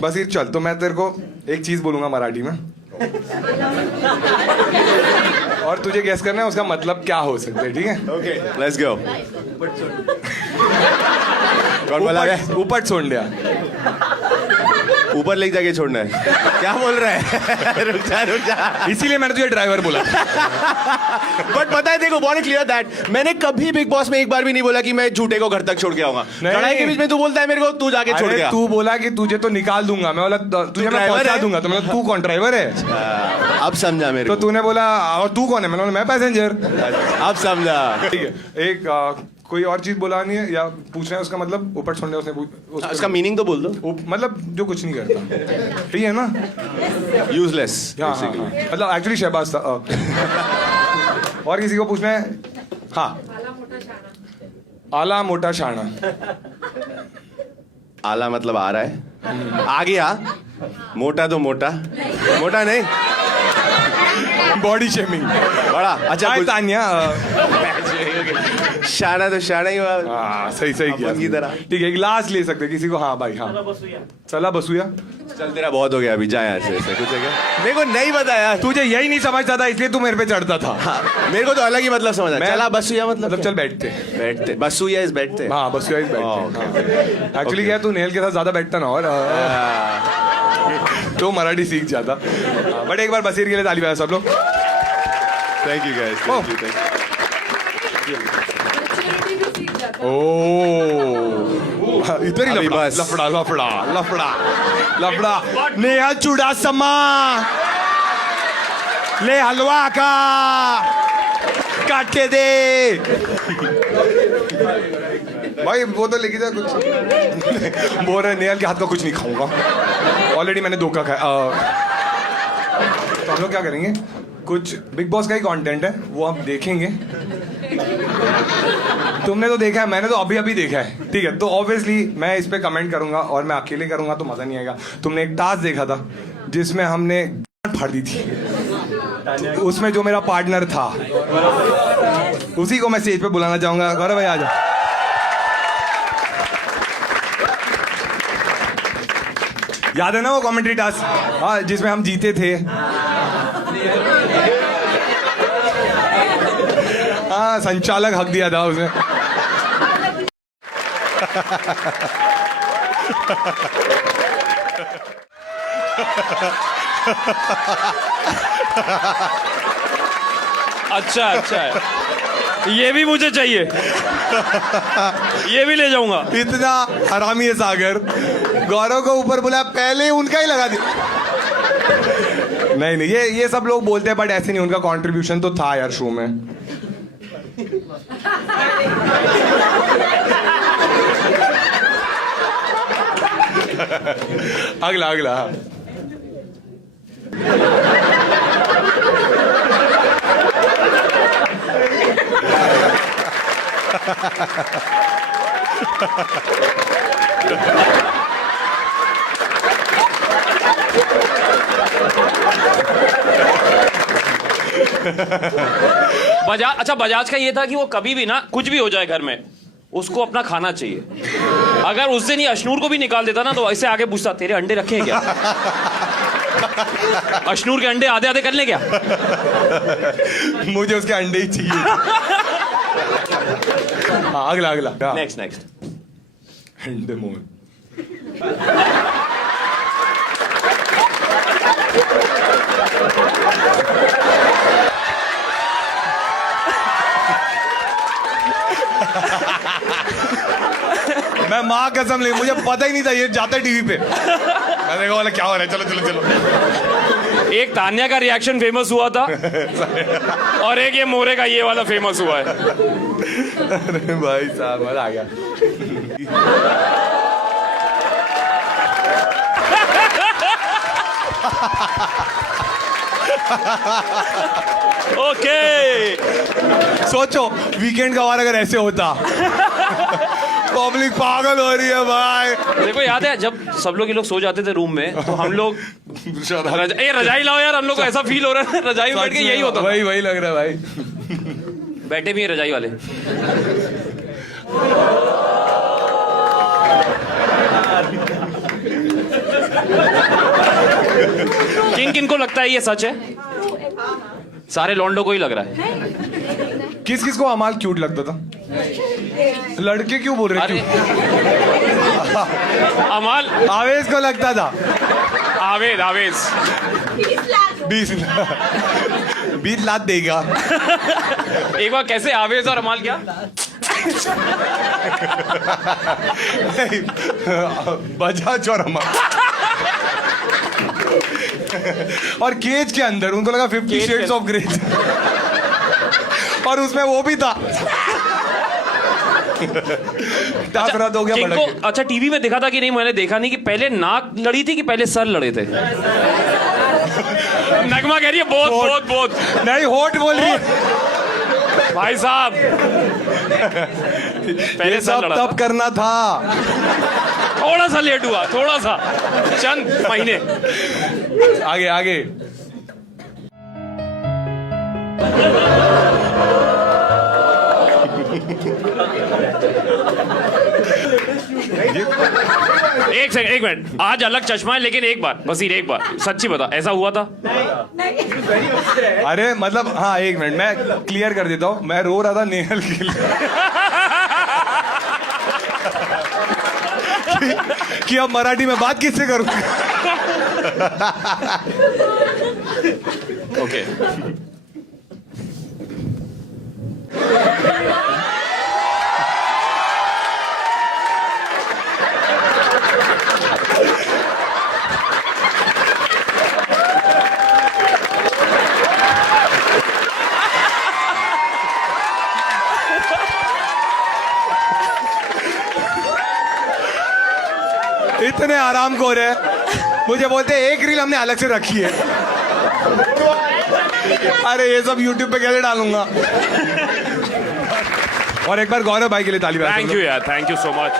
बसीर चल. तो मैं तेरे को एक चीज बोलूंगा मराठी में और तुझे गेस करना है उसका मतलब क्या हो सकता है. ठीक है ओके लेट्स गो. कौन बोला है? ऊपर छोड़ दिया. ऊपर लेके जाके छोड़ना है. क्या बोल रहा है? रुक जा. इसीलिए मैंने तुझे ड्राइवर बोला. बट पता है देखो बहुत क्लियर दैट मैंने कभी बिग बॉस में एक बार भी नहीं बोला कि मैं झूठे को घर तक छोड़ के आऊंगा. नहीं। लड़ाई के बीच में तू बोलता है मेरे को तू जाके छोड़ अरे गया. तू बोला कि तुझे तो निकाल दूंगा. मैं बोला तुझे मैं ड्राइवर पहुंचा है? दूंगा. तो मैं बोला, तू कौन ड्राइवर है? अब समझा मेरे तो को. तूने बोला और तू कौन है? मैंने बोला मैं पैसेंजर. अब समझा. ठीक है एक कोई और चीज बोला नहीं है या पूछना है उसका मतलब ऊपर छोड़ने उसने उसका मीनिंग तो बोल दो. मतलब जो कुछ नहीं करता. ठीक है ना. यूजलेस. हाँ, हाँ, हाँ. मतलब एक्चुअली शहबाज था. और किसी को पूछना है? हाँ आला मोटा शाना. आला मतलब आ रहा है. आ गया. मोटा तो मोटा. मोटा नहीं. Body shaming. बड़ा. अच्छा हाय कुछ तान्या. शाना तो शाना ही हुआ. हाँ सही सही किया. अपन की तरह. ठीक है एक लास्ट ले सकते हैं किसी को. हाँ भाई हाँ चला बसुया. चल तेरा बहुत हो गया अभी. जा यहाँ से. ऐसे कुछ है क्या? मेरे को नहीं बताया. तुझे यही नहीं समझता था इसलिए तू मेरे पे चढ़ता था. हाँ, मेरे को तो अलग ही मतलब समझा. मैं- चला बसुया मतलब चल बैठते. बैठते. बसुया इज बैठते. हाँ बसुया इस बैठते. एक्चुअली क्या है, तू नेल के साथ ज्यादा बैठता ना और तो मराठी सीख जाता. बट एक बार बसीर के लिए ताली बजा सब लोग. Thank you guys. Oh. Thank you. Maturity भी सीख जाता है. ओ इधर ही अभी लफड़ा बस. लफड़ा लफड़ा लफड़ा लफड़ा. नेहा चुड़ासमा ले हलवा का काटे दे. भाई वो तो लेके जा कुछ. बोल रहे नेहल के हाथ का कुछ नहीं खाऊंगा. ऑलरेडी मैंने धोखा खाया. तो हम लोग क्या करेंगे, कुछ बिग बॉस का ही कंटेंट है वो हम देखेंगे. तुमने तो देखा है, मैंने तो अभी अभी देखा है. ठीक है तो ऑब्वियसली मैं इस पे कमेंट करूंगा और मैं अकेले करूंगा तो मजा नहीं आएगा. तुमने एक टास्क देखा था जिसमें हमने फाड़ दी थी. उसमें जो मेरा पार्टनर था उसी को मैं स्टेज पे बुलाना चाहूंगा. गौरव भाई आ जाओ. याद है ना वो कमेंट्री टास्क? हाँ जिसमें हम जीते थे. हाँ संचालक हक दिया था उसने. अच्छा है. ये भी मुझे चाहिए. ये भी ले जाऊंगा. इतना हरामी है सागर. गौरव को ऊपर बुलाया, पहले उनका ही लगा दिया. नहीं नहीं ये सब लोग बोलते हैं बट ऐसे नहीं. उनका कंट्रीब्यूशन तो था यार शो में. अगला अगला. बजाज, अच्छा बजाज का ये था कि वो कभी भी ना कुछ भी हो जाए घर में उसको अपना खाना चाहिए। अगर उस दिन ये अशनूर को भी निकाल देता ना तो ऐसे आगे पूछता तेरे अंडे रखे हैं क्या? अशनूर के अंडे आधे आधे कर ले क्या? मुझे उसके अंडे ही चाहिए। हाँ, अगला अगला नेक्स्ट अंडे मोल। मैं माँ कसम ले, मुझे पता ही नहीं था ये जाता है टीवी पे। मैं देखा वाला क्या हो रहा है, चलो चलो चलो। एक तान्या का रिएक्शन फेमस हुआ था और एक ये मोरे का ये वाला फेमस हुआ है। अरे भाई साहब मजा आ गया। ओके, सोचो वीकेंड का वार अगर ऐसे होता। पब्लिक पागल हो रही है भाई। देखो याद है जब सब लोग ये लोग सो जाते थे रूम में तो हम लोग रजाई लाओ यार, हम लोग को ऐसा फील हो रहा है रजाई में बैठ के यही होता था। वही लग रहा है भाई। बैठे भी हैं रजाई वाले। किन किन को लगता है ये सच है? सारे लॉन्डो को ही लग रहा है। किस किस को अमाल क्यूट लगता था? लड़के क्यों बोल रहे अरे क्यों? अमाल, आवेश को लगता था। आवेद 20 लाख देगा। एक बार कैसे आवेद और अमाल क्या? बजाज और अमाल। और केज के अंदर उनको लगा 50 शेड्स ऑफ ग्रे। और उसमें वो भी था। रद्द हो गया। किनको अच्छा टीवी में देखा था कि नहीं? मैंने देखा नहीं कि पहले नाक लड़ी थी कि पहले सर लड़े थे। नगमा कह रही है बहुत नहीं, होठ बोल रही है भाई साहब। पहले सर सब लड़ा तब करना था। थोड़ा सा लेट हुआ, थोड़ा सा, चंद महीने। आगे आगे। एक सेकंड, एक मिनट। आज अलग चश्मा है लेकिन एक बार बस एक बार सच्ची बता, ऐसा हुआ था? अरे मतलब हाँ, एक मिनट मैं क्लियर कर देता हूँ। मैं रो रहा था नेहल के लिए कि अब मराठी में बात किससे करूँ। ओके इतने आराम को रहे, मुझे बोलते एक रील हमने अलग से रखी है। अरे ये सब YouTube पे कैसे डालूंगा। और एक बार गौरव भाई के लिए ताली बजाओ। थैंक यू यार, थैंक यू सो मच।